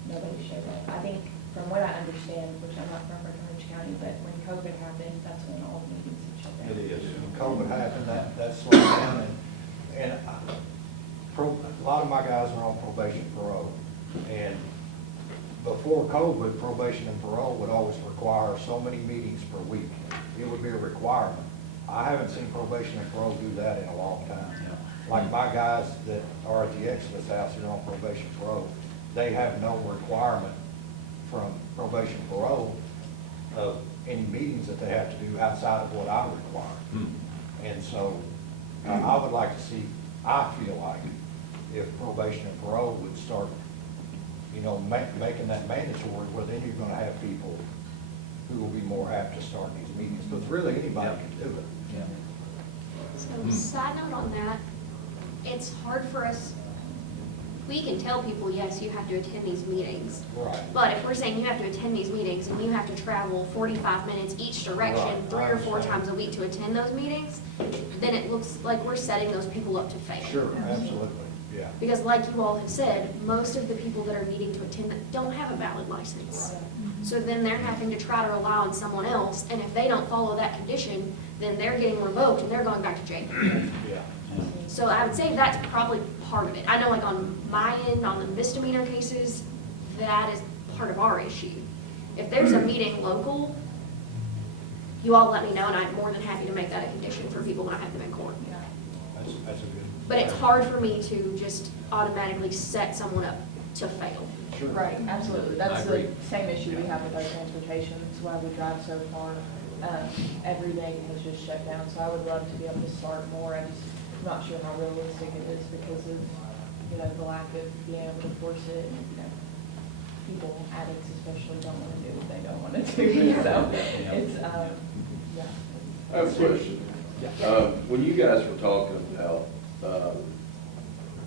nobody showed up. I think from what I understand, which I'm not from Breckinridge County, but when COVID happened, that's when all the meetings had shut down. It is. When COVID happened, that slowed down, and a lot of my guys are on probation parole. And before COVID, probation and parole would always require so many meetings per week. It would be a requirement. I haven't seen probation and parole do that in a long time. Like my guys that are at the Exodus House, they're on probation parole. They have no requirement from probation parole of any meetings that they have to do outside of what I require. Hmm. And so, I would like to see, I feel like, if probation and parole would start, you know, making that mandatory, well, then you're gonna have people who will be more apt to start these meetings, because really, anybody can do it. So, side note on that, it's hard for us, we can tell people, yes, you have to attend these meetings. Right. But if we're saying you have to attend these meetings and you have to travel 45 minutes each direction, Right, 3 or 4 I understand. times a week to attend those meetings, then it looks like we're setting those people up to fail. Sure, absolutely, yeah. Because like you all have said, most of the people that are needing to attend that don't have a valid license. So then they're having to try to rely on someone else, and if they don't follow that condition, then they're getting revoked and they're going back to jail. Yeah. So I would say that's probably part of it. I know like on my end, on the misdemeanor cases, that is part of our issue. If there's a meeting local, you all let me know, and I'm more than happy to make that a condition for people when I have them in court. That's a good. But it's hard for me to just automatically set someone up to fail. Sure. Right, absolutely. That's I the agree. same issue we have with our transportation. It's why we drive so far. Everything has just shut down, so I would love to be able to start more. I'm just not sure how realistic it is because of, you know, the lack of being able to force it. You know, people, addicts especially, don't want to do what they don't want to do. So it's, yeah. I have a question. When you guys were talking about,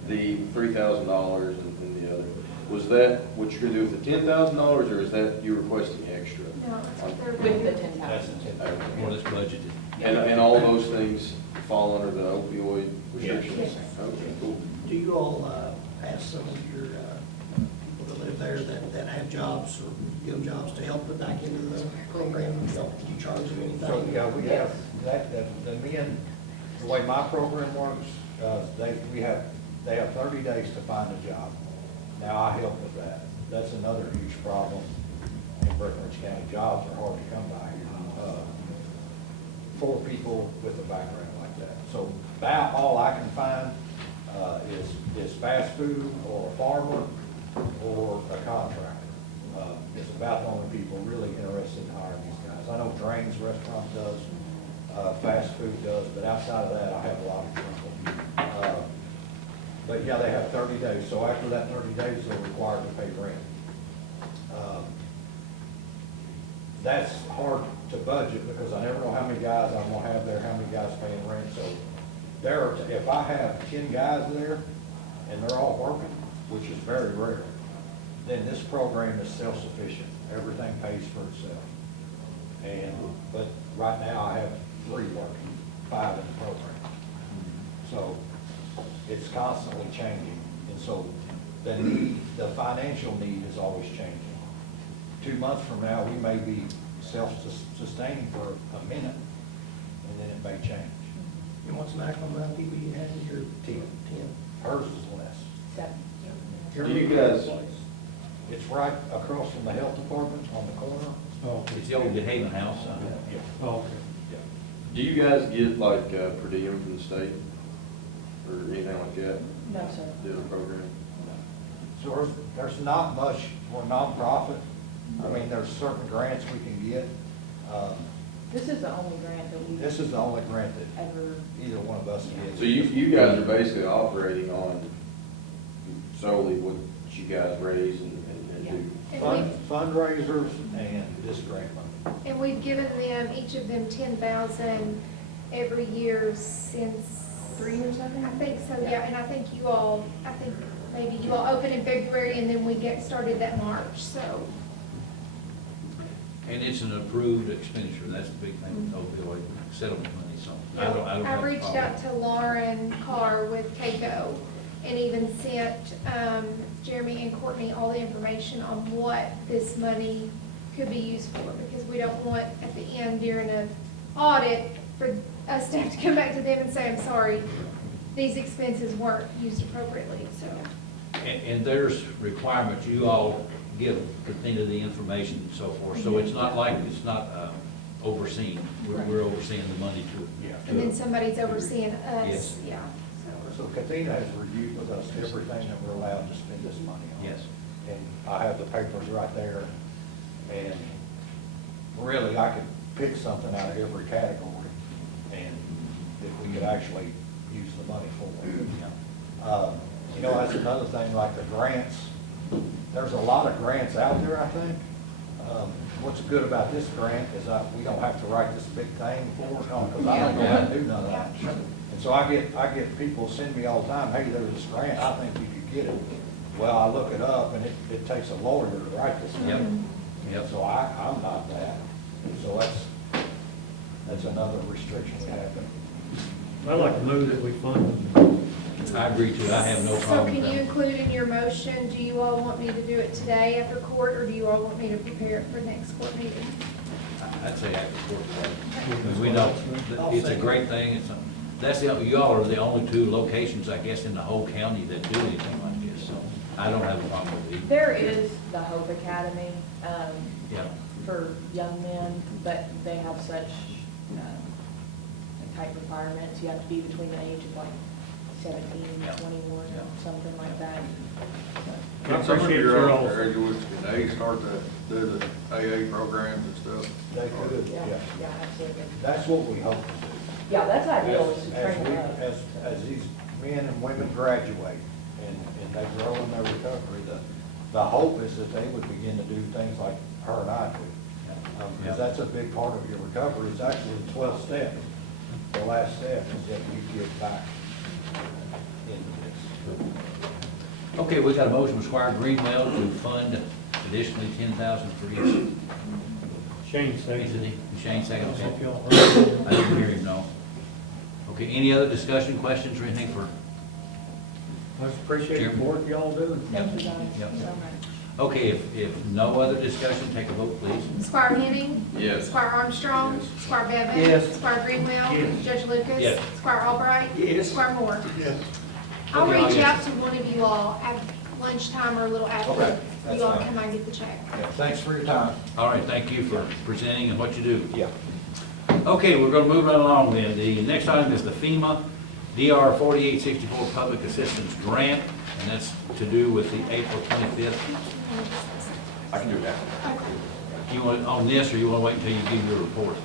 the $3,000 and the other, was that what you're gonna do with the $10,000, or is that you requesting extra? No, that's what they're With the doing. 10,000. Well, it's budgeted. And all those things fall under the opioid restrictions? Yes. Okay, cool. Do you all ask some of your people that live there that have jobs or give them jobs to help put back into the program? Do you charge them anything? So, yeah, we have, the men, the way my program works, they have 30 days to find a job. Now, I help with that. That's another huge problem in Breckinridge County. Jobs are hard to come by for people with a background like that. So about all I can find is fast food or a farmer or a contractor. It's about the only people really interested in hiring these guys. I know Drain's Restaurant does, fast food does, but outside of that, I have a lot of trouble. But yeah, they have 30 days, so after that 30 days, they're required to pay rent. That's hard to budget because I never know how many guys I'm gonna have there, how many guys paying rent, so if I have 10 guys there and they're all working, which is very rare, then this program is self-sufficient. Everything pays for itself. But right now I have 3 working, 5 in the program. So it's constantly changing. And so the financial need is always changing. 2 months from now, we may be self-sustaining for a minute, and then it may change. And what's the maximum amount of people you have in your 10? Hers is less. 7. Do you guys, It's right across from the health department on the corner. Oh, It's the old Good Haven House. Yeah. okay. do you guys get like per diem from the state or anything like that? No, sir. Do the program? So there's not much, we're nonprofit. I mean, there's certain grants we can get. This is the only grant that we've This is the only grant that ever, either one of us gets. So you guys are basically operating on solely what you guys raise and do? And Fundraisers and this grant money. we've given them, each of them 10,000 every year since 3 years, I think. I think so, yeah, and I think maybe you all opened in February and then we started that March, so. And it's an approved expenditure, that's the big thing with opioid settlement money, so I don't have I a reached problem. out to Lauren Carr with KCO and even sent Jeremy and Courtney all the information on what this money could be used for, because we don't want at the end during an audit for us to have to come back to them and say, I'm sorry, these expenses weren't used appropriately, so. And there's requirements, you all give Katina the information and so forth, so it's not like, it's not overseen. We're overseeing the money to. Yeah. And then somebody's overseeing us, Yes. yeah. So Katina has reviewed with us everything that we're allowed to spend this money on. Yes. And I have the papers right there, and really, I could pick something out of every category, and if we could actually use the money for it. You know, that's another thing, like the grants. There's a lot of grants out there, I think. What's good about this grant is that we don't have to write this big thing for it, because I don't know how to do none of that. And so I get people send me all the time, hey, there's this grant, I think you could get it. Well, I look it up, and it takes a lawyer to write this Yep. thing. Yep. So I'm not that. So that's another restriction we have. I'd like to move that we fund I agree too, I have no So problem can with you that. include in your motion, do you all want me to do it today after court, or do you all want me to prepare it for next court meeting? I'd say after court today. Because we don't, it's a great thing, that's y'all are the only two locations, I guess, in the whole county that do anything like this, so I don't have a problem with it. There is the Hope Academy, Yeah, for young men, but they have such, tight requirements. You have to be between the age of like 17, Yeah. 21, Yeah. something like that. I Can some of appreciate your your own all- graduates, can they start to do the AA programs and stuff? They could, Yeah, yeah. yeah, absolutely. That's what we hope to do. Yeah, that's ideal, is to As train we, them up. as these men and women graduate and they grow in their recovery, the hope is that they would begin to do things like her and I do. Because that's a big part of your recovery, it's actually the 12th step. The last step is that you get back into this. okay, we got a motion from Squire Greenwell to fund additionally 10,000 for each Shane second. entity. Shane second, Hope okay. y'all heard. I didn't hear him, no. Okay, any other discussion, questions, or anything for, I just appreciate the work y'all doing. Thank you guys Yep. so much. okay, if no other discussion, take a vote, please. Squire Henning? Yes. Squire Armstrong? Yes. Squire Bevan? Yes. Squire Greenwell? Yes. Judge Lucas? Yes. Squire Albright? Yes. Squire Moore? Yes. I'll Okay, reach yes. out to one of you all at lunchtime or a little after. Okay, that's You all fine. come out and get the check. Yeah, thanks for your time. All right, thank you for presenting and what you do. Yeah. Okay, we're gonna move right along then. The next item is the FEMA DR 4864 Public Assistance Grant, and that's to do with the April 25th. I can do that. You want it on this, or you wanna wait until you give your report?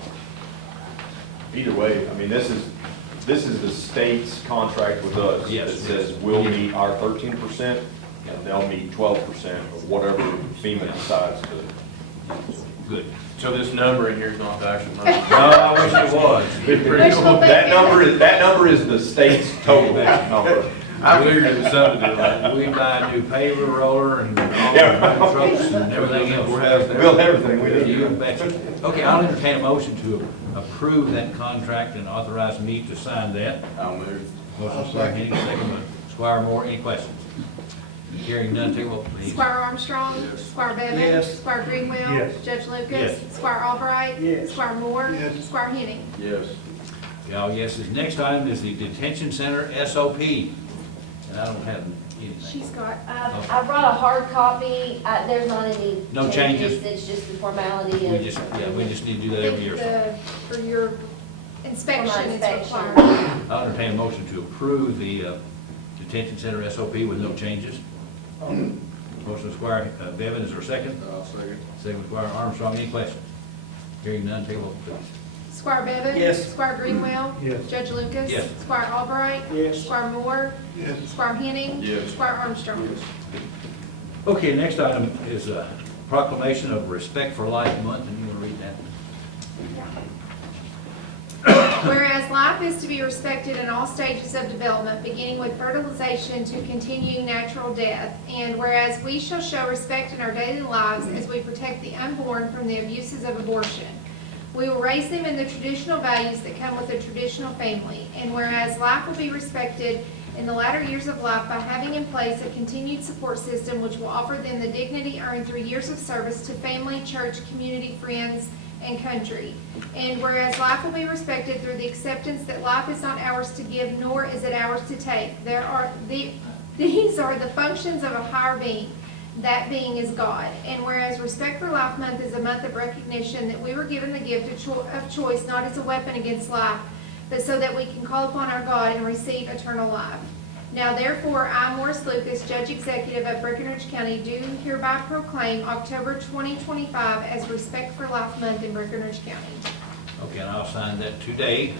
Either way, I mean, this is the state's contract with us. Yes. That says we'll meet our 13%, and they'll meet 12%, or whatever FEMA decides to. Good. So this number in here is not the actual number? No, I wish it was. Wishful That number is the state's total number. I figured it was something to do with that. We buy a new paver roller and all Yeah. the trucks and everything else. We'll have We'll have everything we need. You betcha. Okay, I'll entertain a motion to approve that contract and authorize me to sign that. I'll move. Motion Squire Henning, second by Squire Moore. Any questions? Hearing none, take a vote, please. Squire Armstrong? Yes. Squire Bevan? Yes. Squire Greenwell? Yes. Judge Lucas? Yes. Squire Albright? Yes. Squire Moore? Yes. Squire Henning? Yes. All yeses. Next item is the detention center SOP. And I don't have anything. She's got, I brought a hard copy, there's not any. No changes. It's just the formality of. We just need to do that every year. for your inspection, For my it's inspection. required. I'll entertain a motion to approve the detention center SOP with no changes. Motion Squire Bevan, is there a second? I'll second. Second Squire Armstrong, any questions? Hearing none, take a vote, please. Squire Bevan? Yes. Squire Greenwell? Yes. Judge Lucas? Yes. Squire Albright? Yes. Squire Moore? Yes. Squire Henning? Yes. Squire Armstrong? Okay, next item is a proclamation of Respect for Life Month, and you want to read that? Whereas life is to be respected in all stages of development, beginning with fertilization to continuing natural death. And whereas we shall show respect in our daily lives as we protect the unborn from the abuses of abortion. We will raise them in the traditional values that come with a traditional family. And whereas life will be respected in the latter years of life by having in place a continued support system which will offer them the dignity earned through years of service to family, church, community, friends, and country. And whereas life will be respected through the acceptance that life is not ours to give, nor is it ours to take. These are the functions of a higher being. That being is God. And whereas Respect for Life Month is a month of recognition that we were given the gift of choice, not as a weapon against life, but so that we can call upon our God and receive eternal life. Now therefore, I, Morris Lucas, Judge Executive of Breckinridge County, do hereby proclaim October 2025 as Respect for Life Month in Breckinridge County. Okay, and I'll sign that today.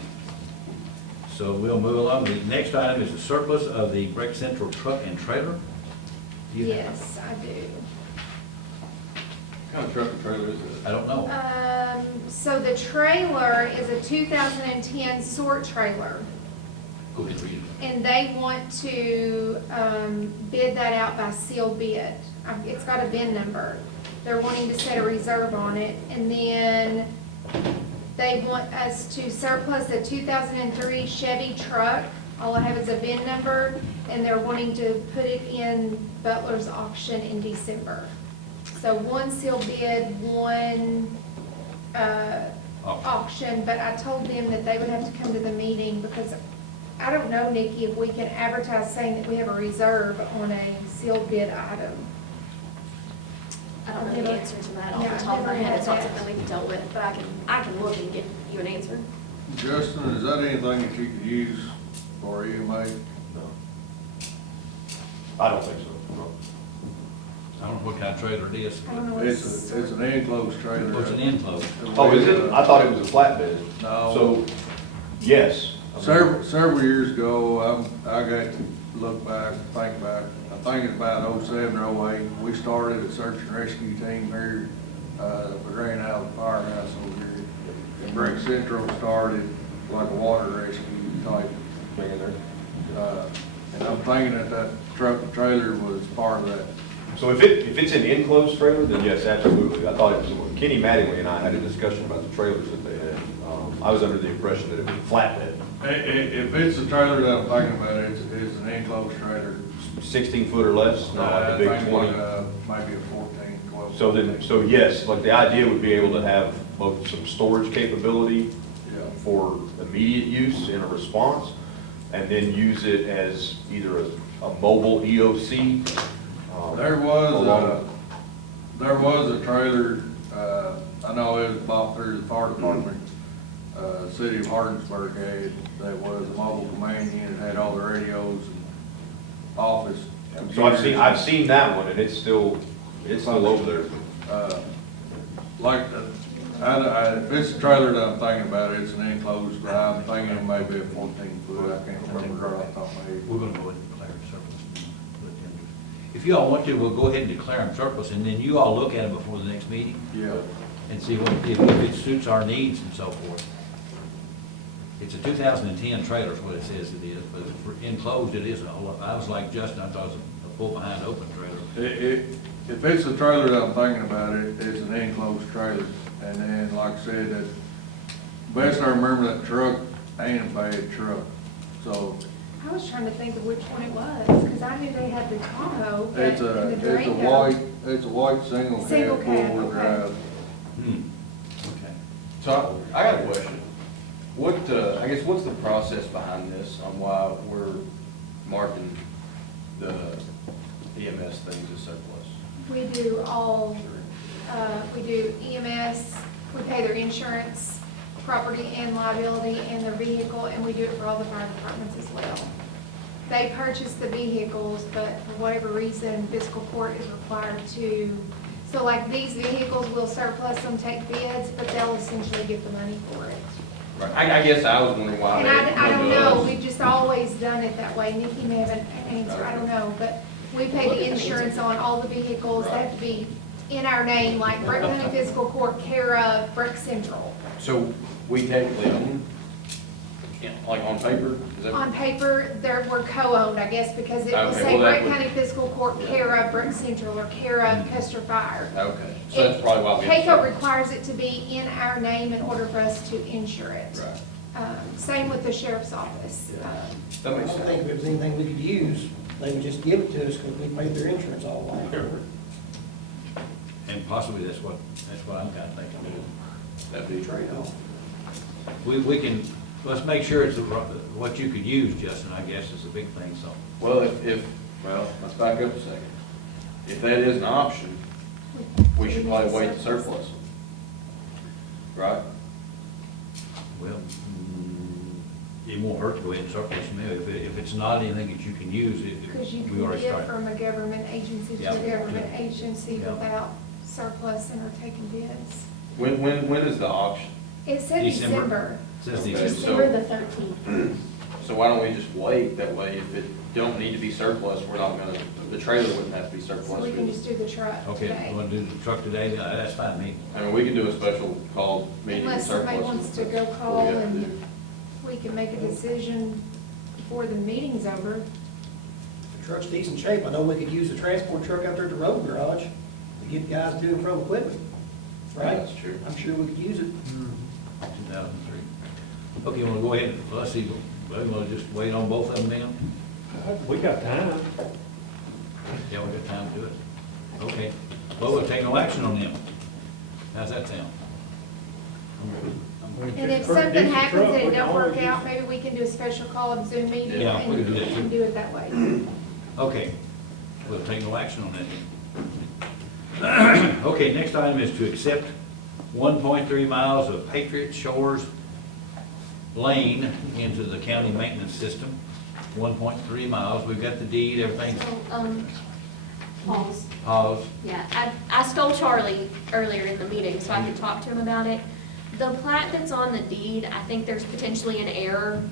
So we'll move along. The next item is the surplus of the Breck Central truck and trailer. Do you have- Yes, I do. What kind of truck and trailer is it? I don't know. So the trailer is a 2010 sort trailer, Go ahead, read it. and they want to bid that out by sealed bid. It's got a VIN number. They're wanting to set a reserve on it, and then they want us to surplus a 2003 Chevy truck. All I have is a VIN number, and they're wanting to put it in Butler's auction in December. So one sealed bid, one auction, but I told them that they would have to come to the meeting because I don't know, Nikki, if we can advertise saying that we have a reserve on a sealed bid item. I don't know the answer to that off Yeah, the top of my I've never head, it's not had that. something we've dealt with, but I can look and get you an answer. Justin, is that anything that you could use for EMA? I don't think so. I don't know what kind of trailer it is. I don't know what It's an enclosed trailer. What's an enclosed? Oh, is it? I thought it was a flatbed. No. So, yes. Several years ago, I got to look back, think back, I think it's about '07 or '08, we started a search and rescue team here, we ran out of the firehouse over here. And Breck Central started like a water rescue type Thing in there. and I'm thinking that truck and trailer was part of that. So if it's an enclosed trailer, then yes, absolutely. I thought it was, Kenny Mattingly and I had a discussion about the trailers that they had. I was under the impression that it was flatbed, If it's the trailer that I'm thinking about, it's an enclosed trailer. 16 foot or less, not like a I big think 20. Maybe a 14, 12. So then, so yes, like the idea would be able to have both some storage capability Yeah. for immediate use in a response, and then use it as either a mobile EOC. There was along- a trailer, I know it was bought through the fire department, city of Hardinsburg had, that was a mobile command unit, had all the radios and office. So I've seen that one, and it's still over there. If it's a trailer that I'm thinking about, it's an enclosed, but I'm thinking it may be a 14-foot, I can't remember right off the top of my head. We're gonna go ahead and declare it surplus. If you all want to, we'll go ahead and declare them surplus, and then you all look at them before the next meeting Yeah. and see if it suits our needs and so forth. It's a 2010 trailer is what it says it is, but for enclosed, it is a whole lot. I was like Justin, I thought it was a pull-behind open trailer. If it's the trailer that I'm thinking about, it's an enclosed trailer. And then, like I said, that, best I remember, that truck ain't a bad truck. So, I was trying to think of which one it was, because I knew they had the Tahoe, but it's and the a Durango. it's a white single Single cab cab, four-wheel okay. drive. Okay. So I got a question. What's the process behind this on why we're marking the EMS things as surplus? We do all, we do EMS, we pay their insurance, property and liability, and their vehicle, and we do it for all the fire departments as well. They purchase the vehicles, but for whatever reason, fiscal court is required to, so like these vehicles, we'll surplus them, take bids, but they'll essentially get the money for it. Right. I guess I was wondering why And they I don't come to know, us. we've just always done it that way. Nikki may have an answer, I don't know, but we pay the insurance on all the vehicles, they have to be in our name, like Breck County Fiscal Court, care of Breck Central. So we technically own, like on paper? Is that? On paper, we're co-owned, I guess, because it will Okay, say well, that Breck would- County Fiscal Court, care of Breck Central, or care of Custer Fire. Okay, so that's probably why we. KCO requires it to be in our name in order for us to insure it. Right. Same with the sheriff's office. That I makes don't think sense. if there's anything we could use, they would just give it to us because we paid their insurance all along. And possibly that's what I'm kind of thinking too. That'd be Trade-off. We can, let's make sure it's what you could use, Justin, I guess is the big thing, so. Well, well, let's back up a second. If that is an option, we should probably wait to surplus them. Right? Well, it won't hurt to go ahead and surplus them. If it's not anything that you can use, Because you we can already get started. from a government agency to Yeah. a government agency Yeah. without surplus and or taking bids. When is the auction? It said December. December. Says Okay, December. December the 13th. So why don't we just wait, that way if it don't need to be surplus, we're not gonna, the trailer wouldn't have to be surplus. So we can just do the truck Okay, today. you wanna do the truck today? That's fine, me. I mean, we can do a special call meeting Unless surplus. somebody wants to go That's call what we have to and do. we can make a decision before the meeting's over. The truck's decent shape. I know we could use a transport truck out there at the road garage to get guys doing pro equipment, right? That's true. I'm sure we could use it. 2003. Okay, wanna go ahead, let's see, we wanna just wait on both of them then? We got time. Yeah, we got time to do it. Okay, well, we'll take no action on them. How's that sound? And if something happens and it don't work out, maybe we can do a special call and Zoom meeting Yeah, we can do that too. and do it that way. Okay, we'll take no action on that then. Okay, next item is to accept 1.3 miles of Patriot Shores Lane into the county maintenance system. 1.3 miles, we've got the deed, everything's So, pause. paused. Yeah, I stole Charlie earlier in the meeting, so I could talk to him about it. The plat that's on the deed, I think there's potentially an error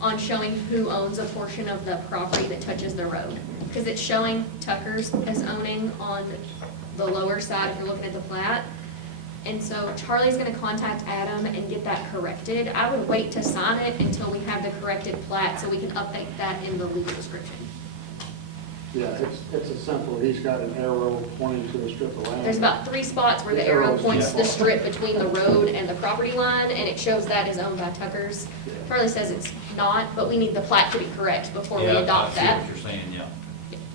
on showing who owns a portion of the property that touches the road. Because it's showing Tucker's as owning on the lower side if you're looking at the plat. And so Charlie's gonna contact Adam and get that corrected. I would wait to sign it until we have the corrected plat, so we can update that in the legal description. Yeah, it's a simple, he's got an arrow pointing to a strip of land. There's about 3 spots where the arrow points to the strip between the road and the property line, and it shows that is owned by Tucker's. Charlie says it's not, but we need the plat to be correct before we Yeah, adopt that. I see what you're saying, yeah.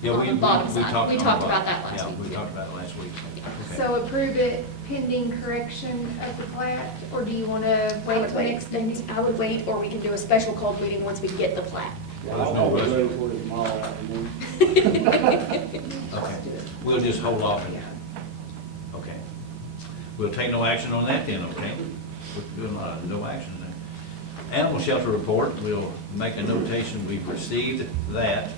Yeah, On the bottom side. We on talked the about bottom. that last week. Yeah, we talked about it last week. Okay. So approve it pending correction of the plat, or do you want to I wait would till wait, next meeting? I would wait, or we can do a special called meeting once we get the plat. Yeah, There's I'll no be rush. ready for it tomorrow afternoon. Okay, we'll just hold off. Okay. We'll take no action on that then, okay? We're doing no action then. Animal shelter report, we'll make a notation, we've received that.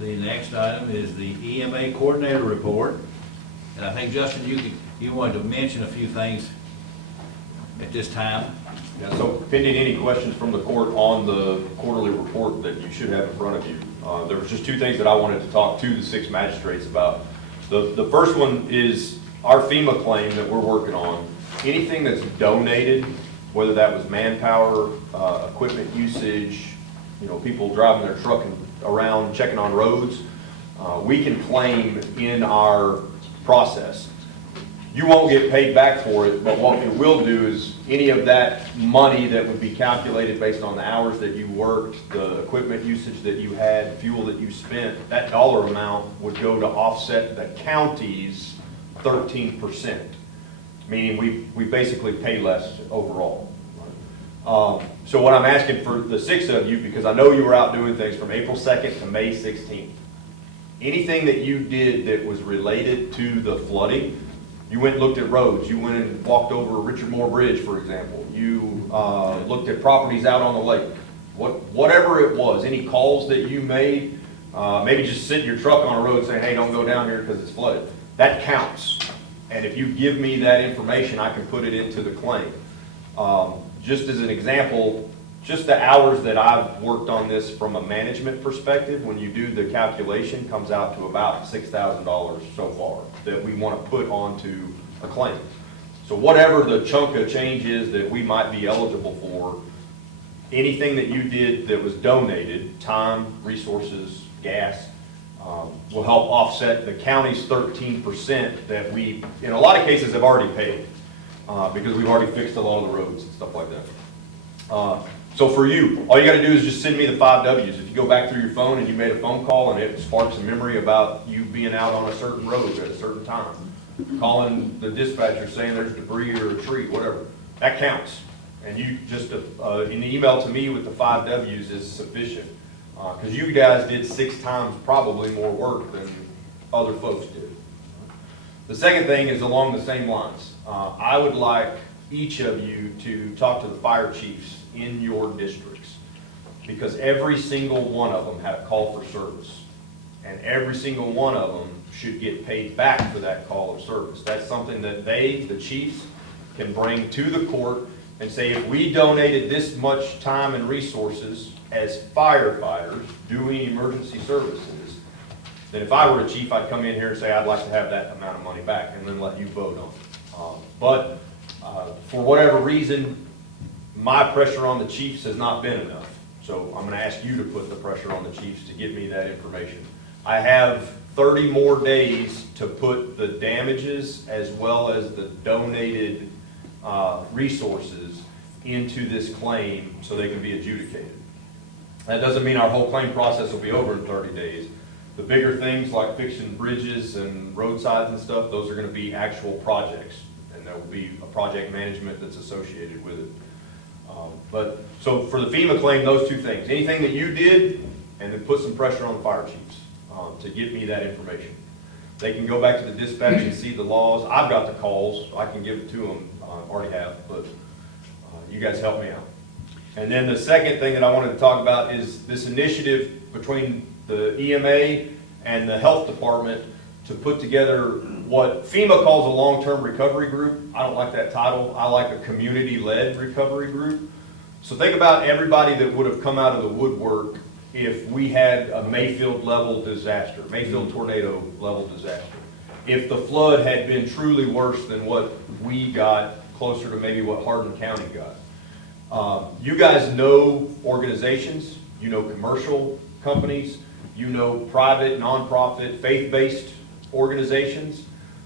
The next item is the EMA coordinator report. And I think, Justin, you wanted to mention a few things at this time. Yeah, so pending any questions from the court on the quarterly report that you should have in front of you, there was just 2 things that I wanted to talk to the 6 magistrates about. The first one is our FEMA claim that we're working on. Anything that's donated, whether that was manpower, equipment usage, people driving their truck around checking on roads, we can claim in our process. You won't get paid back for it, but what we will do is any of that money that would be calculated based on the hours that you worked, the equipment usage that you had, fuel that you spent, that dollar amount would go to offset the county's 13%, meaning we basically pay less overall. So what I'm asking for the 6 of you, because I know you were out doing things from April 2nd to May 16th, anything that you did that was related to the flooding, you went and looked at roads, you went and walked over Richard Moore Bridge, for example, you looked at properties out on the lake, whatever it was, any calls that you made, maybe just sitting your truck on a road saying, hey, don't go down here because it's flooded, that counts. And if you give me that information, I can put it into the claim. Just as an example, just the hours that I've worked on this from a management perspective, when you do the calculation, comes out to about $6,000 so far that we want to put onto a claim. So whatever the chunk of change is that we might be eligible for, anything that you did that was donated, time, resources, gas, will help offset the county's 13% that we, in a lot of cases, have already paid because we've already fixed a lot of the roads and stuff like that. So for you, all you got to do is just send me the 5 Ws. If you go back through your phone and you made a phone call and it sparks a memory about you being out on a certain road at a certain time, calling the dispatcher saying there's debris or a tree, whatever, that counts. And you just, an email to me with the 5 Ws is sufficient. Because you guys did 6 times probably more work than other folks did. The second thing is along the same lines. I would like each of you to talk to the fire chiefs in your districts, because every single one of them had a call for service, and every single one of them should get paid back for that call of service. That's something that they, the chiefs, can bring to the court and say, if we donated this much time and resources as firefighters doing emergency services, then if I were a chief, I'd come in here and say, I'd like to have that amount of money back, and then let you vote on it. But for whatever reason, my pressure on the chiefs has not been enough. So I'm gonna ask you to put the pressure on the chiefs to get me that information. I have 30 more days to put the damages as well as the donated resources into this claim so they can be adjudicated. That doesn't mean our whole claim process will be over in 30 days. The bigger things like fixing bridges and roadsides and stuff, those are gonna be actual projects, and there will be a project management that's associated with it. So for the FEMA claim, those two things, anything that you did, and then put some pressure on the fire chiefs to get me that information. They can go back to the dispatch and see the laws. I've got the calls, I can give it to them, already have, but you guys help me out. And then the second thing that I wanted to talk about is this initiative between the EMA and the health department to put together what FEMA calls a long-term recovery group. I don't like that title. I like a community-led recovery group. So think about everybody that would have come out of the woodwork if we had a Mayfield level disaster, Mayfield tornado level disaster. If the flood had been truly worse than what we got, closer to maybe what Hardin County got. You guys know organizations, you know commercial companies, you know private, nonprofit, faith-based organizations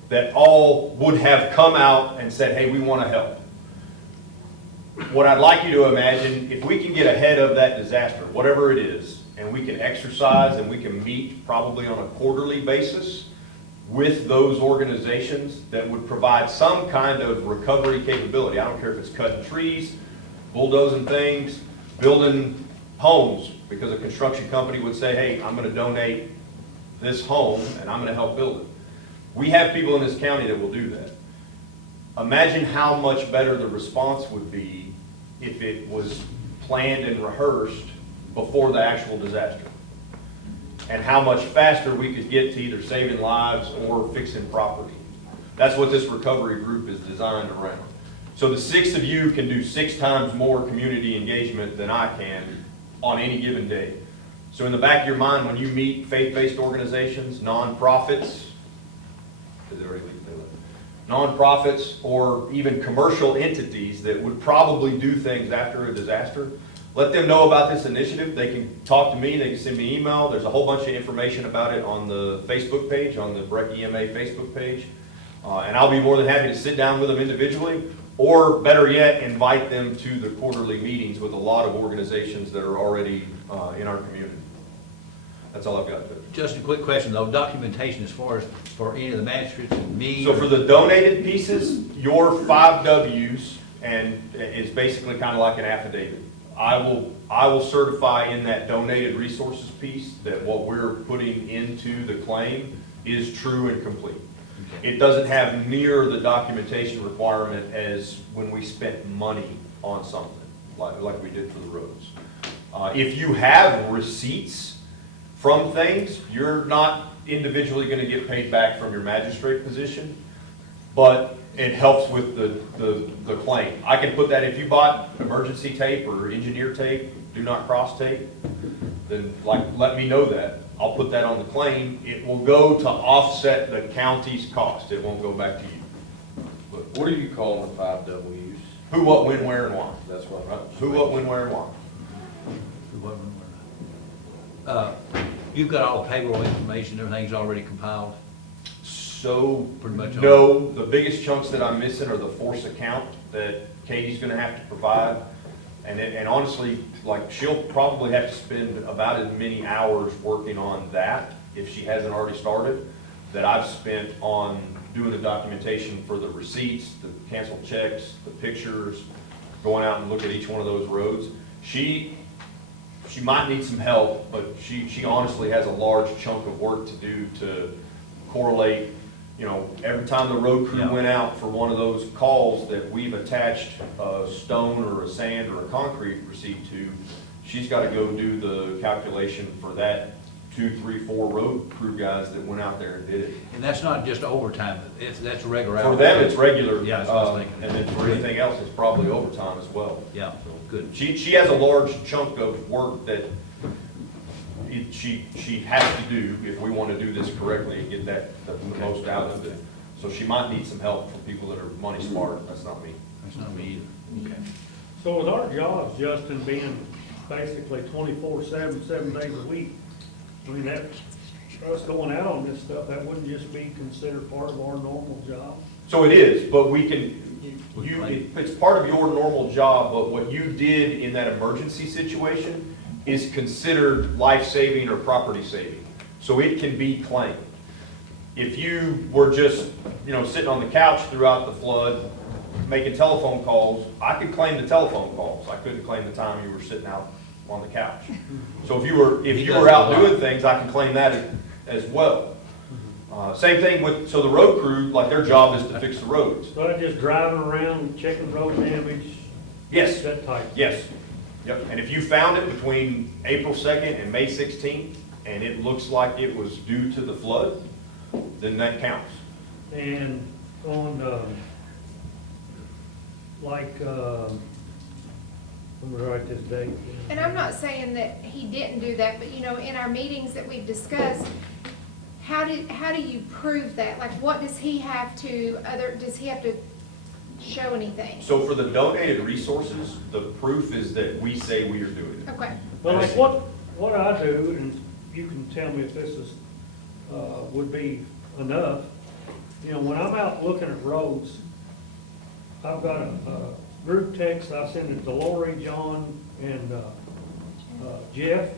that all would have come out and said, hey, we want to help. What I'd like you to imagine, if we can get ahead of that disaster, whatever it is, and we can exercise and we can meet probably on a quarterly basis with those organizations that would provide some kind of recovery capability. I don't care if it's cutting trees, bulldozing things, building homes, because a construction company would say, hey, I'm going to donate this home and I'm going to help build it. We have people in this county that will do that. Imagine how much better the response would be if it was planned and rehearsed before the actual disaster, and how much faster we could get to either saving lives or fixing property. That's what this recovery group is designed around. So the 6 of you can do 6 times more community engagement than I can on any given day. So in the back of your mind, when you meet faith-based organizations, nonprofits, nonprofits, or even commercial entities that would probably do things after a disaster, let them know about this initiative. They can talk to me, they can send me an email. There's a whole bunch of information about it on the Facebook page, on the Breck EMA Facebook page. And I'll be more than happy to sit down with them individually, or better yet, invite them to the quarterly meetings with a lot of organizations that are already in our community. That's all I've got. Just a quick question though, documentation as far as for any of the magistrates and me. So for the donated pieces, your 5 Ws and is basically kind of like an affidavit. I will certify in that donated resources piece that what we're putting into the claim is true and complete. It doesn't have near the documentation requirement as when we spent money on something, like we did for the roads. If you have receipts from things, you're not individually going to get paid back from your magistrate position, but it helps with the claim. I can put that, if you bought emergency tape or engineer tape, do not cross tape, then let me know that. I'll put that on the claim. It will go to offset the county's cost. It won't go back to you. But what do you call the 5 Ws? Who, what, when, where, and why. That's what I'm. Who, what, when, where, and why. Who, what, when, where. You've got all the payroll information, everything's already compiled? So, pretty much. No, the biggest chunks that I'm missing are the force account that Katie's gonna have to provide. And honestly, like, she'll probably have to spend about as many hours working on that, if she hasn't already started, that I've spent on doing the documentation for the receipts, the canceled checks, the pictures, going out and look at each one of those roads. She might need some help, but she honestly has a large chunk of work to do to correlate you know, every time the road crew Yeah. went out for one of those calls that we've attached a stone or a sand or a concrete receipt to, she's gotta go do the calculation for that 2, 3, 4 road crew guys that went out there and did it. And that's not just overtime, that's regular For hours. them, it's regular. Yeah, that's what I was thinking. And then for anything else, it's probably overtime as well. Yeah, good. She has a large chunk of work that she has to do if we want to do this correctly and get that, the most out of it. So she might need some help from people that are money smart. That's not me. That's not me either. Okay. So with our jobs, Justin, being basically 24/7, 7 days a week, I mean, that, us going out on this stuff, that wouldn't just be considered part of our normal job? So it is, but we can, it's part of your normal job, but what you did in that emergency situation is considered life-saving or property-saving. So it can be claimed. If you were just, you know, sitting on the couch throughout the flood, making telephone calls, I could claim the telephone calls. I couldn't claim the time you were sitting out on the couch. So if you were out doing things, I can claim that as well. Same thing with, so the road crew, like their job is to fix the roads. So I just driving around, checking road damage? Yes. That type? Yes. Yep. And if you found it between April 2nd and May 16th, and it looks like it was due to the flood, then that counts. And on, I'm gonna write this date. And I'm not saying that he didn't do that, but you know, in our meetings that we've discussed, how do you prove that? Like, what does he have to, does he have to show anything? So for the donated resources, the proof is that we say we are doing it. Okay. Well, like what I do, and you can tell me if this is, would be enough, you know, when I'm out looking at roads, I've got a group text I send it to Lori, John, and Jeff,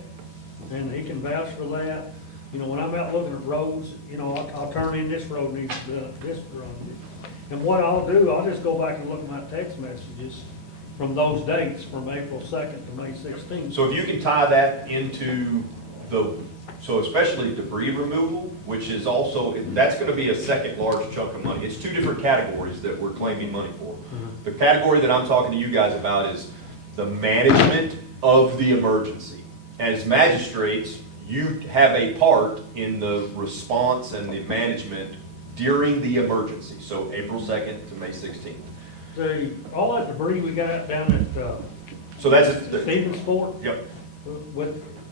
and he can vouch for that. You know, when I'm out looking at roads, you know, I'll turn in this road needs this road. And what I'll do, I'll just go back and look at my text messages from those dates, from April 2nd to May 16th. So if you can tie that into so especially debris removal, which is also, that's gonna be a second large chunk of money. It's 2 different categories that we're claiming money for. The category that I'm talking to you guys about is the management of the emergency. As magistrates, you have a part in the response and the management during the emergency, so April 2nd to May 16th. All that debris we got down at So that's Stephensport, Yep.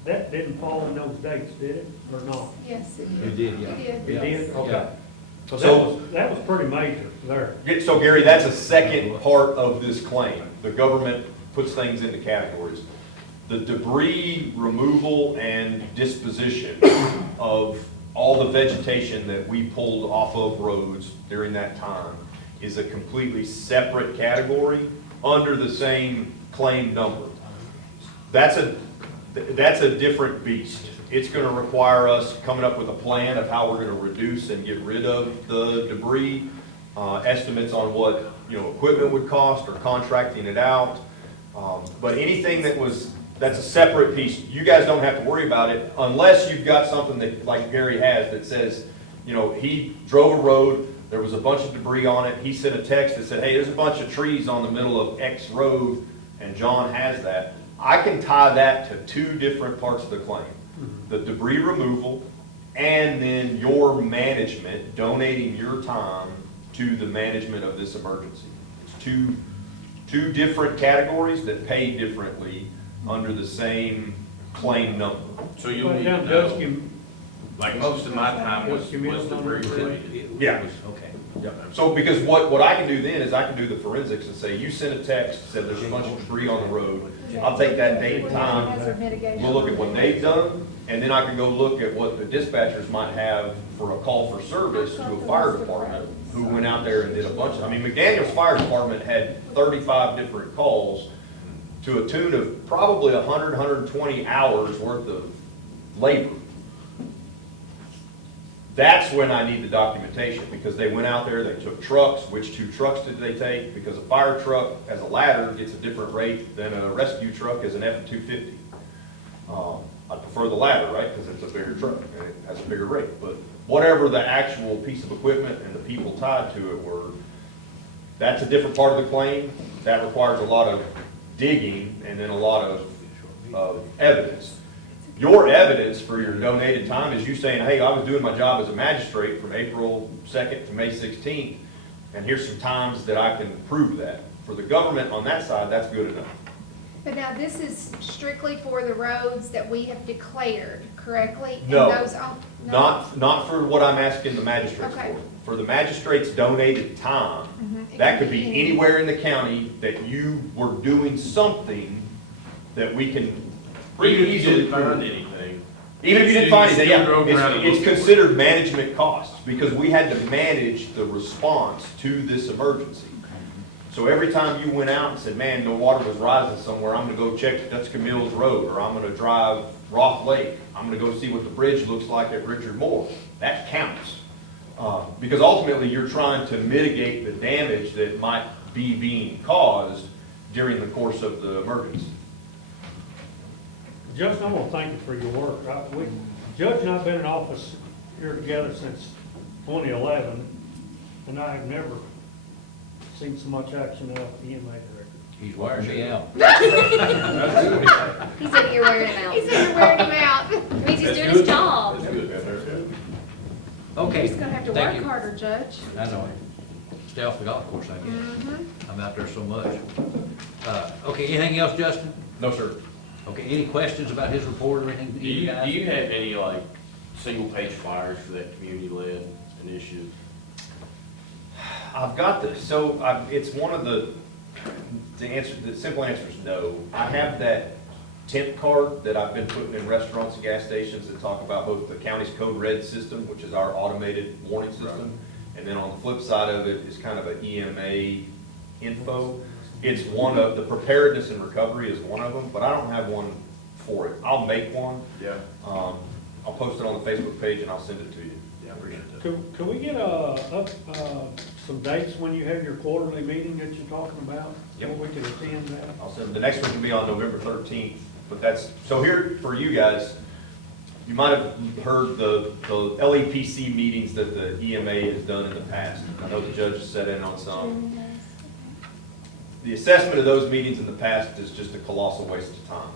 that didn't fall in those dates, did it, or not? Yes, it It did. did, yeah. It did. It did, okay. Yeah. So that was pretty major there. So Gary, that's a second part of this claim. The government puts things into categories. The debris removal and disposition of all the vegetation that we pulled off of roads during that time is a completely separate category under the same claim number. That's a different beast. It's gonna require us coming up with a plan of how we're gonna reduce and get rid of the debris, estimates on what, you know, equipment would cost or contracting it out. But anything that's a separate piece. You guys don't have to worry about it unless you've got something that, like Gary has, that says, you know, he drove a road, there was a bunch of debris on it, he sent a text that said, hey, there's a bunch of trees on the middle of X road, and John has that. I can tie that to 2 different parts of the claim. The debris removal, and then your management, donating your time to the management of this emergency. It's two different categories that pay differently under the same claim number. So you'll But need down to know, Dusky, like, most of my time was debris related. Yeah. Okay. So because what I can do then is I can do the forensics and say, you sent a text, said there's a bunch of debris on the road. I'll take that date and time, Hazard mitigation. we'll look at what they've done, and then I can go look at what the dispatchers might have for a call for service to a fire department who went out there and did a bunch of, I mean, McDaniel's Fire Department had 35 different calls to a tune of probably 100, 120 hours worth of labor. That's when I need the documentation, because they went out there, they took trucks. Which 2 trucks did they take? Because a fire truck as a ladder gets a different rate than a rescue truck as an F-250. I prefer the latter, right, because it's a bigger truck and it has a bigger rate. But whatever the actual piece of equipment and the people tied to it were, that's a different part of the claim. That requires a lot of digging and then a lot of evidence. Your evidence for your donated time is you saying, hey, I was doing my job as a magistrate from April 2nd to May 16th, and here's some times that I can prove that. For the government on that side, that's good enough. But now this is strictly for the roads that we have declared correctly? And No, those no? not for what I'm asking the magistrates Okay. for. For the magistrate's donated time, It that can could be any- anywhere in the county that you were doing something that we can pretty Even if you easily didn't find prove. anything. Even if you didn't find anything, You still drove around and yeah, it's looked. considered management costs, because we had to manage the response to this emergency. So every time you went out and said, man, the water was rising somewhere, I'm gonna go check Dutchka Mills Road, or I'm gonna drive Roth Lake, I'm gonna go see what the bridge looks like at Richard Moore, that counts. Because ultimately, you're trying to mitigate the damage that might be being caused during the course of the emergency. Judge, I want to thank you for your work. Judge and I have been in office here together since 2011, and I have never seen so much action out of the EMA director. He's wearing me out. He said you're wearing him out. He said you're wearing him out. It means he's doing his job. That's good, man. Okay, He's gonna have to thank work you. harder, Judge. I know it. Stay off the golf course, I guess. I'm out there so much. Okay, anything else, Justin? No, sir. Okay, any questions about his report or anything? Do you have any, like, single-page flyers for that community-led initiative? I've got this, so it's one of the simple answer is no. I have that tent card that I've been putting in restaurants and gas stations that talk about both the county's code red system, which is our automated warning system, and then on the flip side of it is kind of an EMA info. It's one of, the preparedness and recovery is one of them, but I don't have one for it. I'll make one. Yeah. I'll post it on the Facebook page and I'll send it to you. Yeah, I appreciate that. Can we get some dates when you have your quarterly meeting that you're talking about? Yep. So we can attend that? I'll send, the next one can be on November 13th, but that's, so here for you guys, you might have heard the LEPC meetings that the EMA has done in the past. I know the judge has sat in on some. The assessment of those meetings in the past is just a colossal waste of time.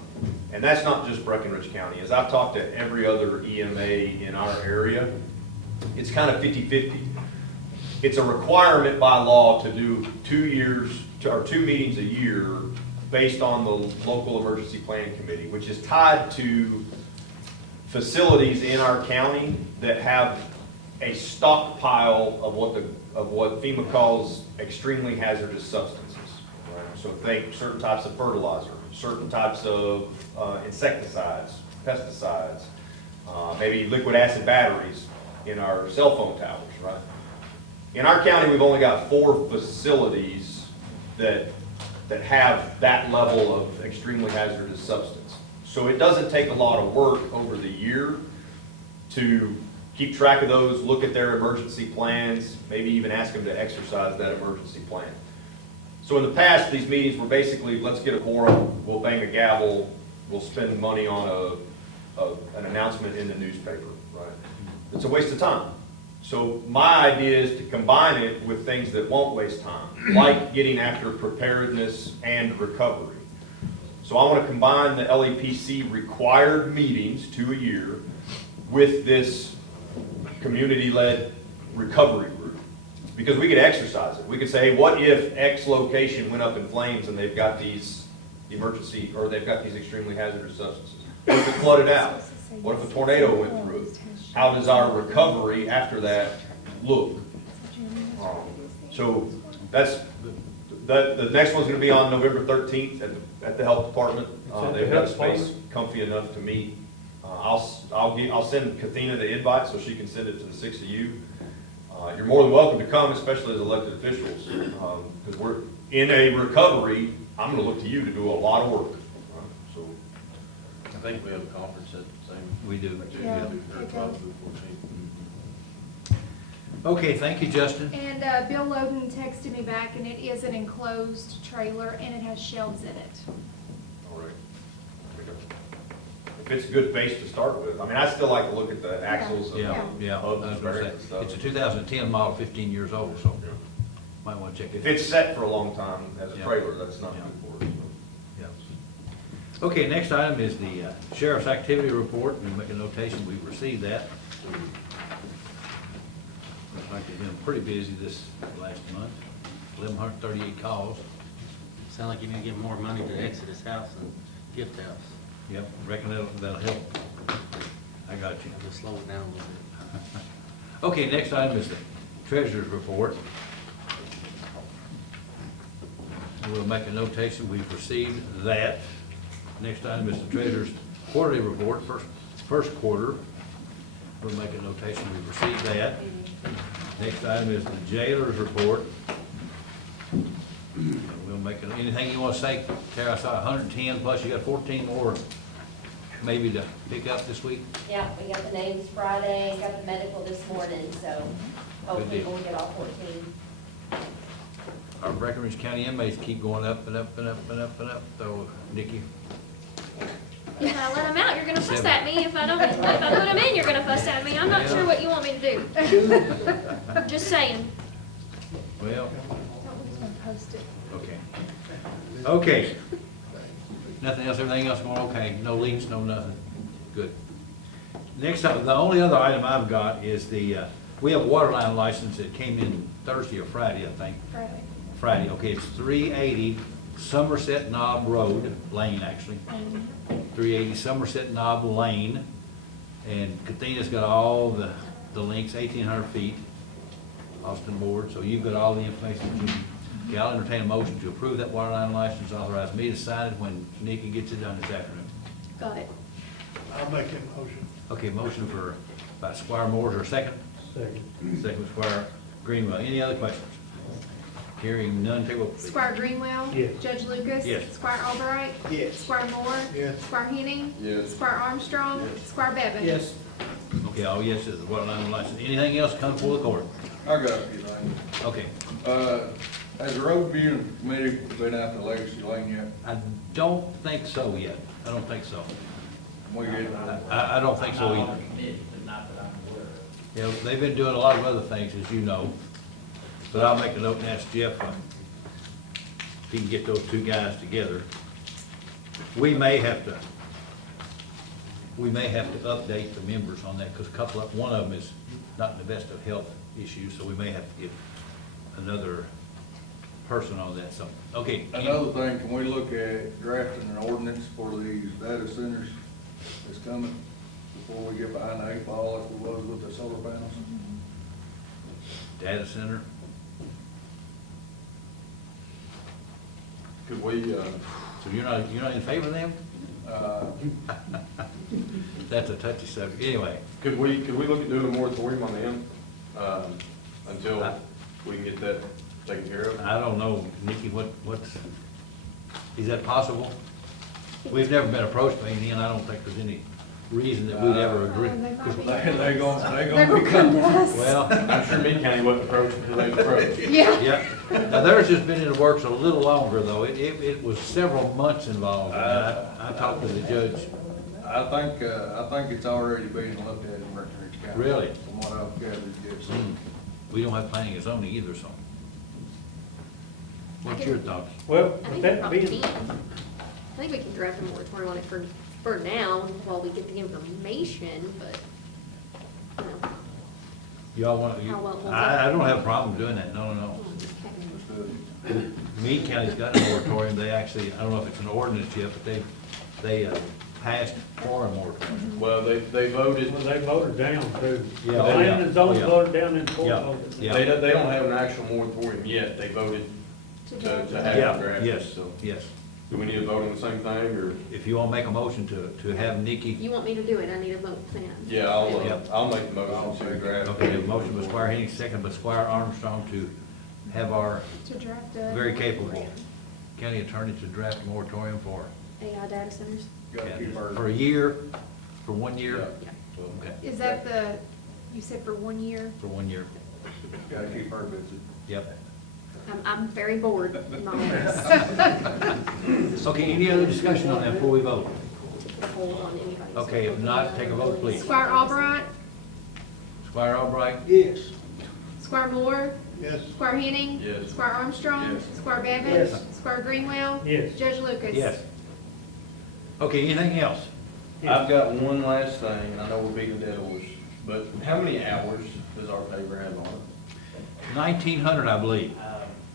And that's not just Breckinridge County. As I've talked to every other EMA in our area, it's kind of 50-50. It's a requirement by law to do 2 meetings a year based on the local emergency planning committee, which is tied to facilities in our county that have a stockpile of what FEMA calls extremely hazardous substances. Right? So think certain types of fertilizer, certain types of insecticides, pesticides, maybe liquid acid batteries in our cell phone towers, right? In our county, we've only got 4 facilities that have that level of extremely hazardous substance. So it doesn't take a lot of work over the year to keep track of those, look at their emergency plans, maybe even ask them to exercise that emergency plan. So in the past, these meetings were basically, let's get a quorum, we'll bang a gavel, we'll spend money on an announcement in the newspaper, right? It's a waste of time. So my idea is to combine it with things that won't waste time, like getting after preparedness and recovery. So I want to combine the LEPC required meetings, 2 a year, with this community-led recovery group. Because we could exercise it. We could say, hey, what if X location went up in flames and they've got these emergency, or they've got these extremely hazardous substances? What if it flooded out? What if a tornado went through it? How does our recovery after that look? So that's, the next one's gonna be on November 13th at the health department. They've got space comfy enough to meet. I'll send Kathina the invite so she can send it to the 6 of you. You're more than welcome to come, especially as elected officials, because we're in a recovery. I'm gonna look to you to do a lot of work. So I think we have a conference at the same. We do. Yeah. Okay, thank you, Justin. And Bill Loden texted me back, and it is an enclosed trailer, and it has shelves in it. all right. if it's a good base to start with. I mean, I still like to look at the axles and Yeah, yeah, I hubs was and gonna bearings and say, stuff. it's a 2010 model, 15 years old, so might wanna check it. If it's set for a long time as a Yeah. trailer, that's not Yeah. good for it. Yeah. Okay, next item is the sheriff's activity report. We make a notation, we've received that. Looks like they've been pretty busy this last month, 1,138 calls. Sound like you need to give more money to Exodus House and Gift House. Yep, reckon that'll help. I got you. Just slow it down a little bit. Okay, next item is the treasurer's report. We'll make a notation, we've received that. Next item is the treasurer's quarterly report, first quarter. We'll make a notation, we've received that. Next item is the jailer's report. We'll make, anything you want to say, Tara? I saw 110, plus you got 14 more maybe to pick up this week. Yeah, we got the names Friday, got the medical this morning, so hopefully deal. we'll get all 14. Our Breckinridge County inmates keep going up and up and up and up and up, though, Nikki. If I let them out, you're gonna fuss at me. If I don't, if I put them in, you're gonna fuss at me. I'm not sure what you want me to do. Just saying. Well, Post it. okay. Okay. Nothing else, everything else going okay? No leaks, no nothing? Good. Next up, the only other item I've got is we have a water line license that came in Thursday or Friday, I think. Friday. Friday, okay, it's 380 Somerset Knob Road, Lane, actually. 380 Somerset Knob Lane. And Katrina's got all the links, 1,800 feet, Austin Board, so you've got all the information that you need. Okay, I'll entertain a motion to approve that water line license, authorize me to sign it when Nikki gets it done this afternoon. Got it. I'll make a motion. Okay, motion by Squire Moore, or second? Second. Second Squire Greenwell. Any other questions? Hearing none, take a vote, please. Squire Greenwell? Yes. Judge Lucas? Yes. Squire Albright? Yes. Squire Moore? Yes. Squire Henning? Yes. Squire Armstrong? Squire Bevan? Yes. Okay, all yeses, the water line license. Anything else come before the court? I got a few things. Okay, Has the road viewing committee been out to Legacy Lane yet? I don't think so yet. I don't think so. We get, I don't think so either. Yeah, they've been doing a lot of other things, as you know. But I'll make a note and ask Jeff if he can get those two guys together. We may have to update the members on that, because one of them is not in the best of health issues, so we may have to get another person on that, so, okay. another thing, can we look at drafting an ordinance for these data centers that's coming before we get behind the eight ball like we was with the solar panels? Data center, Could we, so you're not in favor of them? That's a touchy subject, anyway. could we look at doing a moratorium on them, until we can get that taken care of? I don't know, Nikki, is that possible? We've never been approached by any, and I don't think there's any reason that we'd ever agree. They gonna They're be gonna come to us. Well, I'm sure Meade County wasn't approached until they approached. Yeah. yeah, now theirs has been in the works a little longer, though. It was several months involved. I talked to the judge. I think it's already being looked at in Breckinridge County. Really? From what I've gathered, yes. We don't have planning and zoning either, so. What's your thoughts? Well, I with think we that probably being, can. I think we can draft a moratorium on it for now, while we get the information, but, you know. Y'all want, How well will I don't have a problem doing that, no. Okay. Meade County's got a moratorium. They actually, I don't know if it's an ordinance yet, but they passed for a moratorium. Well, they voted, well, they voted down too. Yeah, The oh, planning yeah, and zoning oh, yeah. voted down and court Yeah, voted. yeah. they don't have an actual moratorium yet, they voted to have it Yeah, drafted, yes, so. yes. Do we need to vote on the same thing, or? If you want to make a motion to have Nikki, You want me to do it, I need a vote plan. Yeah, I'll make the motion to draft. okay, a motion by Squire Henning, second by Squire Armstrong to have our To draft a. very capable county attorney to draft a moratorium for, AI data centers? Gotta keep our. for a year, for 1 year? Yeah. Okay, Is that you said for 1 year? for 1 year, Gotta keep her busy. yep. I'm very bored in my office. Okay, any other discussion on that before we vote? the hold on anybody. Okay, if not, take a vote, please. Squire Albright, Squire Albright? Yes. Squire Moore, Yes. Squire Henning. Yes. Squire Armstrong. Yes. Squire Babbitt. Yes. Squire Greenwell. Yes. Judge Lucas. Yes. Okay, anything else? I've got one last thing, I know we're beating a dead horse, but how many hours does our paper have on it? 1,900, I believe.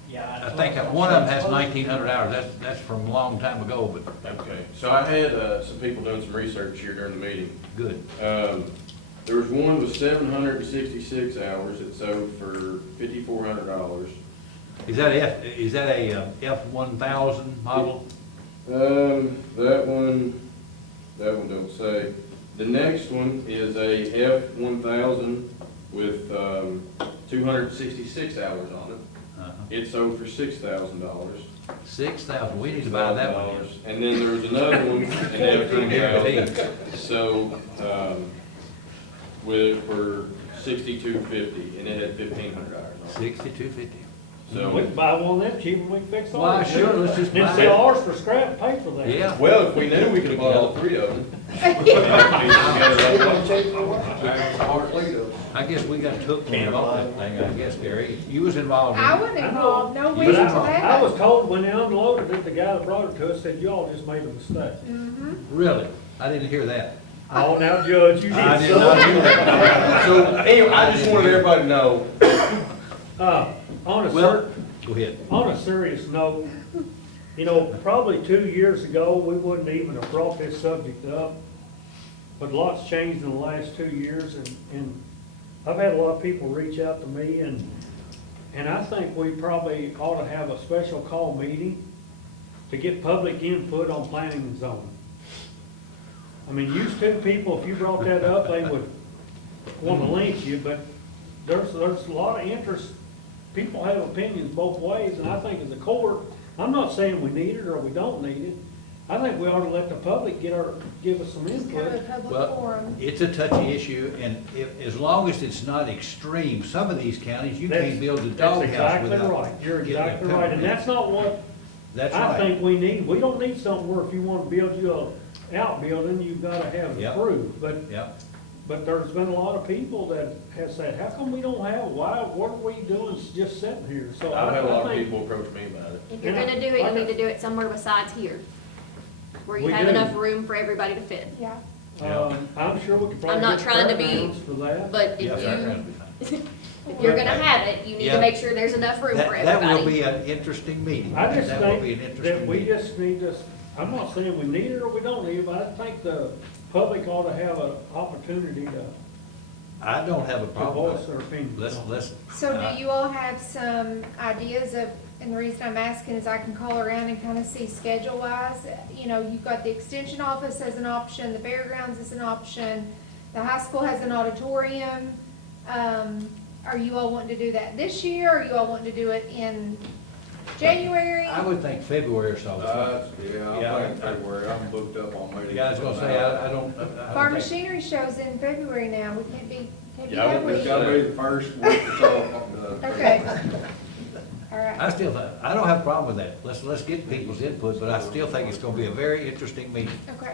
Yeah. I think one of them has 1,900 hours. That's from a long time ago, but Okay, so I had, some people doing some research here during the meeting. good. There was one with 766 hours, it sold for $5,400. Is that a F-1000 model? That one don't say. The next one is a F-1000 with, 266 hours on it. Uh-huh. It sold for $6,000. 6,000, we need to buy that one. And then there was another one, an F-1000, so, for $6,250, and it had 1,500 hours on it. 6,250. We So, can buy one of them cheap and we can fix ours. Why, sure, let's just Then buy sell it. ours for scrap and pay for that. Yeah. well, if we knew, we could have bought all three of them. I guess we got took involved in that thing, I guess, Gary. You was involved in it. I wasn't involved, no You reason was to involved. I was that. told when they unloaded it, the guy that brought it to us said, y'all just made a mistake. Really? I didn't hear that. Oh, now Judge, you I did did not hear that. So, anyway, I just wanted everybody to know, On a Well, go ahead. On a serious note, you know, probably 2 years ago, we wouldn't even have brought this subject up, but lots changed in the last 2 years, and I've had a lot of people reach out to me, and I think we probably ought to have a special call meeting to get public input on planning and zoning. I mean, used to people, if you brought that up, they would want to lynch you, but there's a lot of interest. People have opinions both ways, and I think as a court, I'm not saying we need it or we don't need it. I think we ought to let the public give us some Kind of a input. public Well, forum. it's a touchy issue, and as long as it's not extreme, some of these counties, you can't build a That's doghouse exactly without. right. You're getting a exactly right, and permit. that's not what That's I right. think we need. We don't need something where if you want to build you a outbuilding, you've got to have it Yep. approved. Yep. But there's been a lot of people that have said, how come we don't have, what are we doing just sitting here? So I've had a lot I of think people approach me about it. If you're gonna do it, you need to do it somewhere besides here, where you We have do. enough room for everybody to fit. Yeah. I'm sure we could probably I'm not get trying to be- fairgrounds for that. But Yeah, if fairgrounds you, would be fine. if you're gonna have it, you need Yeah. to make sure there's enough room for That will everybody. be an interesting meeting. I just That will be an think interesting that we meeting. just need to, I'm not saying we need it or we don't need it, but I think the public ought to have an opportunity to I don't have a problem voice with their it. opinion. Let's. So do you all have some ideas of, and the reason I'm asking is I can call around and kind of see schedule wise. You know, you've got the extension office as an option, the fairgrounds is an option, the high school has an auditorium. Are you all wanting to do that this year, or are you all wanting to do it in January? I would think February or so. Yeah, I think February, I'm booked up on meetings. Yeah, I was gonna say, I don't Our think- machinery show's in February now, we can't be Yeah, that I would- week. It's gotta be the first week or so. Okay. All right. I still, I don't have a problem with that. Let's get people's input, but I still think it's gonna be a very interesting meeting. Okay.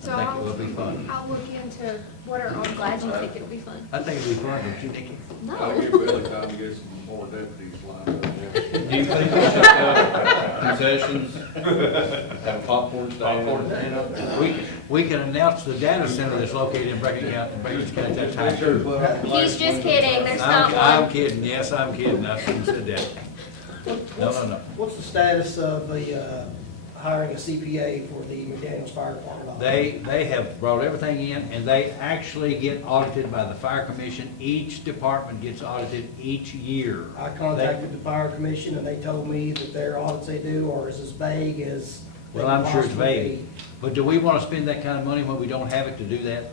I So think it will be fun. I'll look into what are I'm on. glad you think it'll be fun. I think it'll be fun, don't you, Nikki? I'll No. get Billy time to get some more deputies lined up. Do you think we should have concessions, have a popcorn stand? We can announce the data center that's located in Breckinridge County, that's high too. He's just kidding, there's not I'm one. kidding, yes, I'm kidding, I shouldn't have said that. No. What's the status of the, hiring a CPA for the McDaniels Fire Department? They have brought everything in, and they actually get audited by the fire commission. Each department gets audited each year. I contacted the fire commission and they told me that their audits they do are as vague as. they Well, can I'm sure it's possibly vague, but do we wanna spend that kind of money when we don't have it to do that?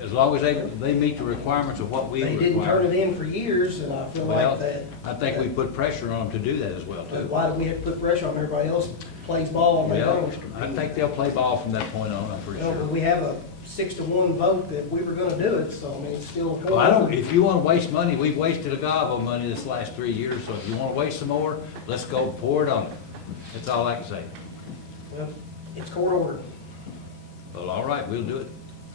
As long as they meet the requirements of what be. we They didn't turn require. it in for years and I feel Well, like that. I think we put pressure on them to do that as well, too. Why do we have to put pressure on everybody else plays ball and they Well, don't? I think they'll play ball from that point on, I'm pretty Well, but sure. we have a 6-1 vote that we were gonna do it, so I mean, it's still. Well, I don't, if you wanna waste money, we've wasted a gob of money this last 3 years, so if you wanna waste some more, let's go pour it on it. That's all I can say. Well, it's court ordered. Well, all right, we'll do it.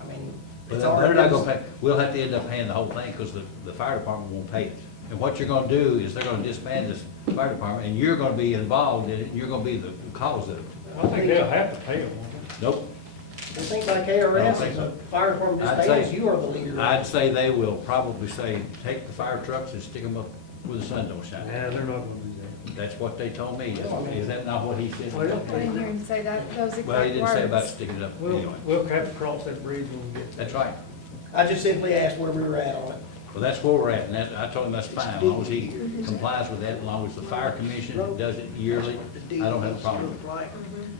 I mean, But it's they're already. not gonna pay, we'll have to end up paying the whole thing, because the fire department won't pay it. And what you're gonna do is they're gonna disband this fire department, and you're gonna be involved in it, and you're gonna be the cause of it. I think they'll have to pay them, won't Nope. It seems like I don't KRS, think if so. the fire department I'd disbands, say- you are the leader. I'd say they will probably say, take the fire trucks and stick them up where the sun don't they? shine. Yeah, they're not gonna do that. That's what they told me. Is that not what he said? Well, I didn't hear him say that, those exact words. Well, he didn't say about sticking it up anyway. We'll have to cross that bridge when we get there. That's right. I just simply asked where we were at on it. Well, that's where we're at, and that, I told him that's fine, as long as he complies with that, as long as the fire commission does it yearly, I don't have a problem with it.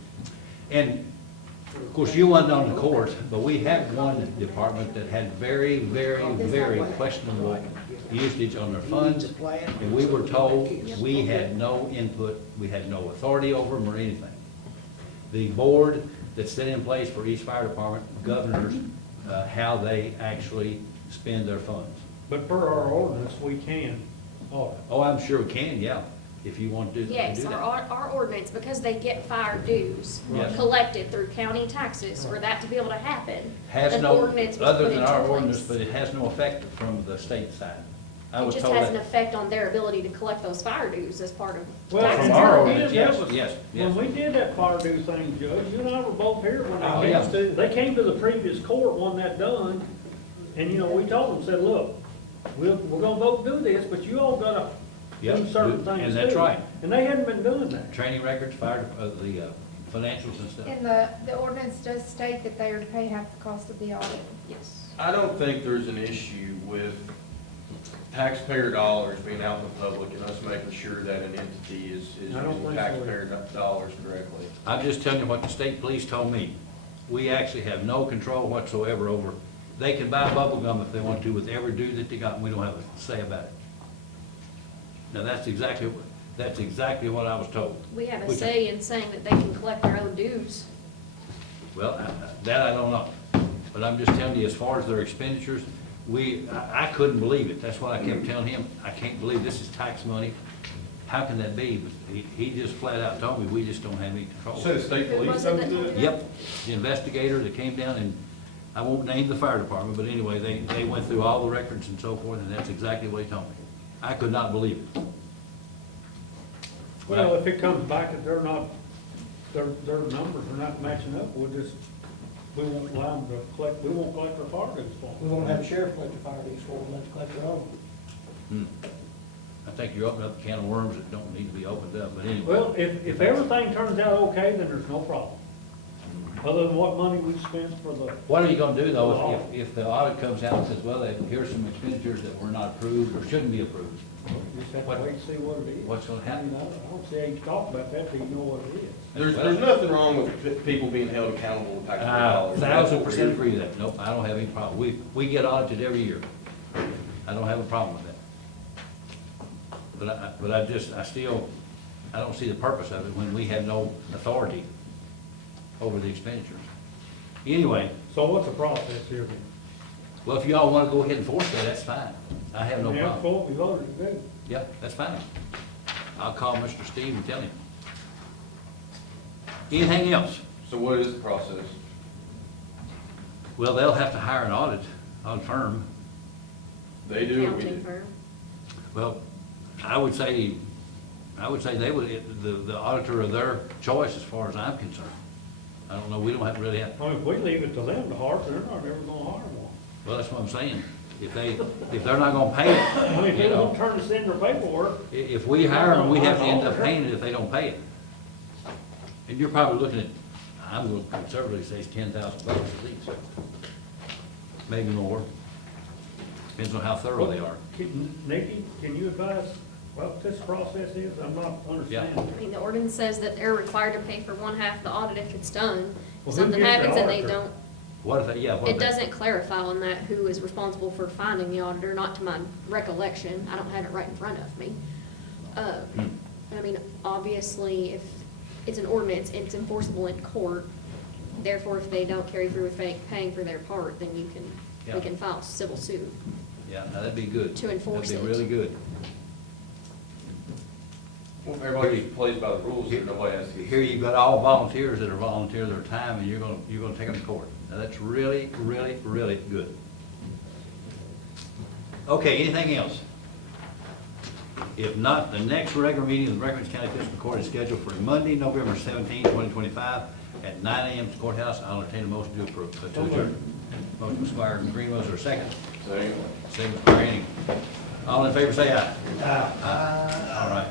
And, of course, you wasn't on the court, but we had one department that had very, very, very questionable usage on their funds, and we were told we had no input, we had no authority over them or anything. The board that's set in place for each fire department governs how they actually spend their funds. But per our ordinance, we can audit. Oh, I'm sure we can, yeah, if you want to do Yes, that. our ordinance, because they get fire dues Yes. collected through county taxes, for that to be able to happen, Has an no, ordinance was other put than into our place. ordinance, but it has no effect from the state side. I It was just told has an that. effect on their ability to collect those fire dues as part of Well, taxes. From our Yeah, ordinance, that yes, was- yes, When yes. we did that fire due thing, Judge, you and I were both here when Oh, they yeah. came, they came to the previous court, won that done, and, you know, we told them, said, look, we're gonna vote to do this, but you all gotta do Yep, certain and things too. that's right. And they hadn't been doing that. Training records, fire, the financials and stuff. And the ordinance does state that they are to pay half the cost of the audit. Yes. I don't think there's an issue with taxpayer dollars being out in the public and us making sure that an entity is I don't using think so. taxpayer dollars correctly. I'm just telling you what the state police told me. We actually have no control whatsoever over, they can buy bubble gum if they want to with every due that they got, and we don't have a say about it. Now, that's exactly what I was told. We have a Which I- say in saying that they can collect their own dues. Well, that I don't know. But I'm just telling you, as far as their expenditures, I couldn't believe it. That's what I kept telling him. I can't believe this is tax money. How can that be? But he just flat out told me, we just don't have any control. So the state Who police was it don't that do told it? you? Yep, the investigator that came down, and I won't name the fire department, but anyway, they went through all the records and so forth, and that's exactly what he told me. I could not believe it. Well, if it comes back that they're not, their numbers are not matching up, we won't allow them to collect, we won't collect our fire dues for We them. won't have a sheriff collect the fire dues for them, let them collect their own. Hmm. I think you're opening up a can of worms that don't need to be opened up, but anyway. Well, if everything turns out okay, then there's no problem. Other than what money we spent for the, What are you gonna do though if the audit comes out and says, well, here's some expenditures that were not approved or shouldn't be approved? you just have to wait and see what it is. What's gonna happen? I don't see how you can talk about that till you know what it is. There's nothing wrong with people being held accountable to taxpayer dollars. That's what we're 1,000% here agree with that. Nope, I don't have any problem. We get audited every year. I don't have a problem with that. But I don't see the purpose of it when we have no authority over the expenditures. Anyway, So what's the process here then? well, if y'all wanna go ahead and force that, that's fine. I have no And that's problem. what we voted to do. Yeah, that's fine. I'll call Mr. Steve and tell him. Anything else? So what is the process? Well, they'll have to hire an audit firm. They do what we Accounting do. firm. Well, I would say they would, the auditor of their choice as far as I'm concerned. I don't know, we don't have to really have, I mean, if we leave it to them to hire, they're not ever gonna hire one. well, that's what I'm saying. If they're not gonna pay I mean, it, if you they know, don't turn us in their paperwork, if we hire them, we have to end up paying it if they don't pay it. And you're probably looking at, I'm gonna conservatively say it's $10,000 at least. Maybe more. Depends on how thorough they are. Nikki, can you advise what this process is? I'm not understanding. I mean, the ordinance says that they're required to pay for one half the audit if it's done. Well, If who something gets the happens and they auditor? don't, What if they, yeah, what if it they? doesn't clarify on that who is responsible for finding the auditor, not to my recollection. I don't have it right in front of me. I mean, obviously, if it's an ordinance, it's enforceable in court. Therefore, if they don't carry through with paying for their part, then we Yeah. can file civil suit. Yeah, now that'd be good. To enforce That'd it. be really good. Well, if everybody plays by the rules, then nobody has to. Here you've got all volunteers that are volunteering their time, and you're gonna take them to court. Now, that's really, really, really good. Okay, anything else? If not, the next regular meeting of the Breckinridge County Fiscal Court is scheduled for Monday, November 17, 2025, at 9 a.m. at the courthouse. I'll entertain a motion to approve. To adjourn. Motion by Squire Green, was there a second? Second. Second by Squire Henning. All in favor, say aye. Aye. All right.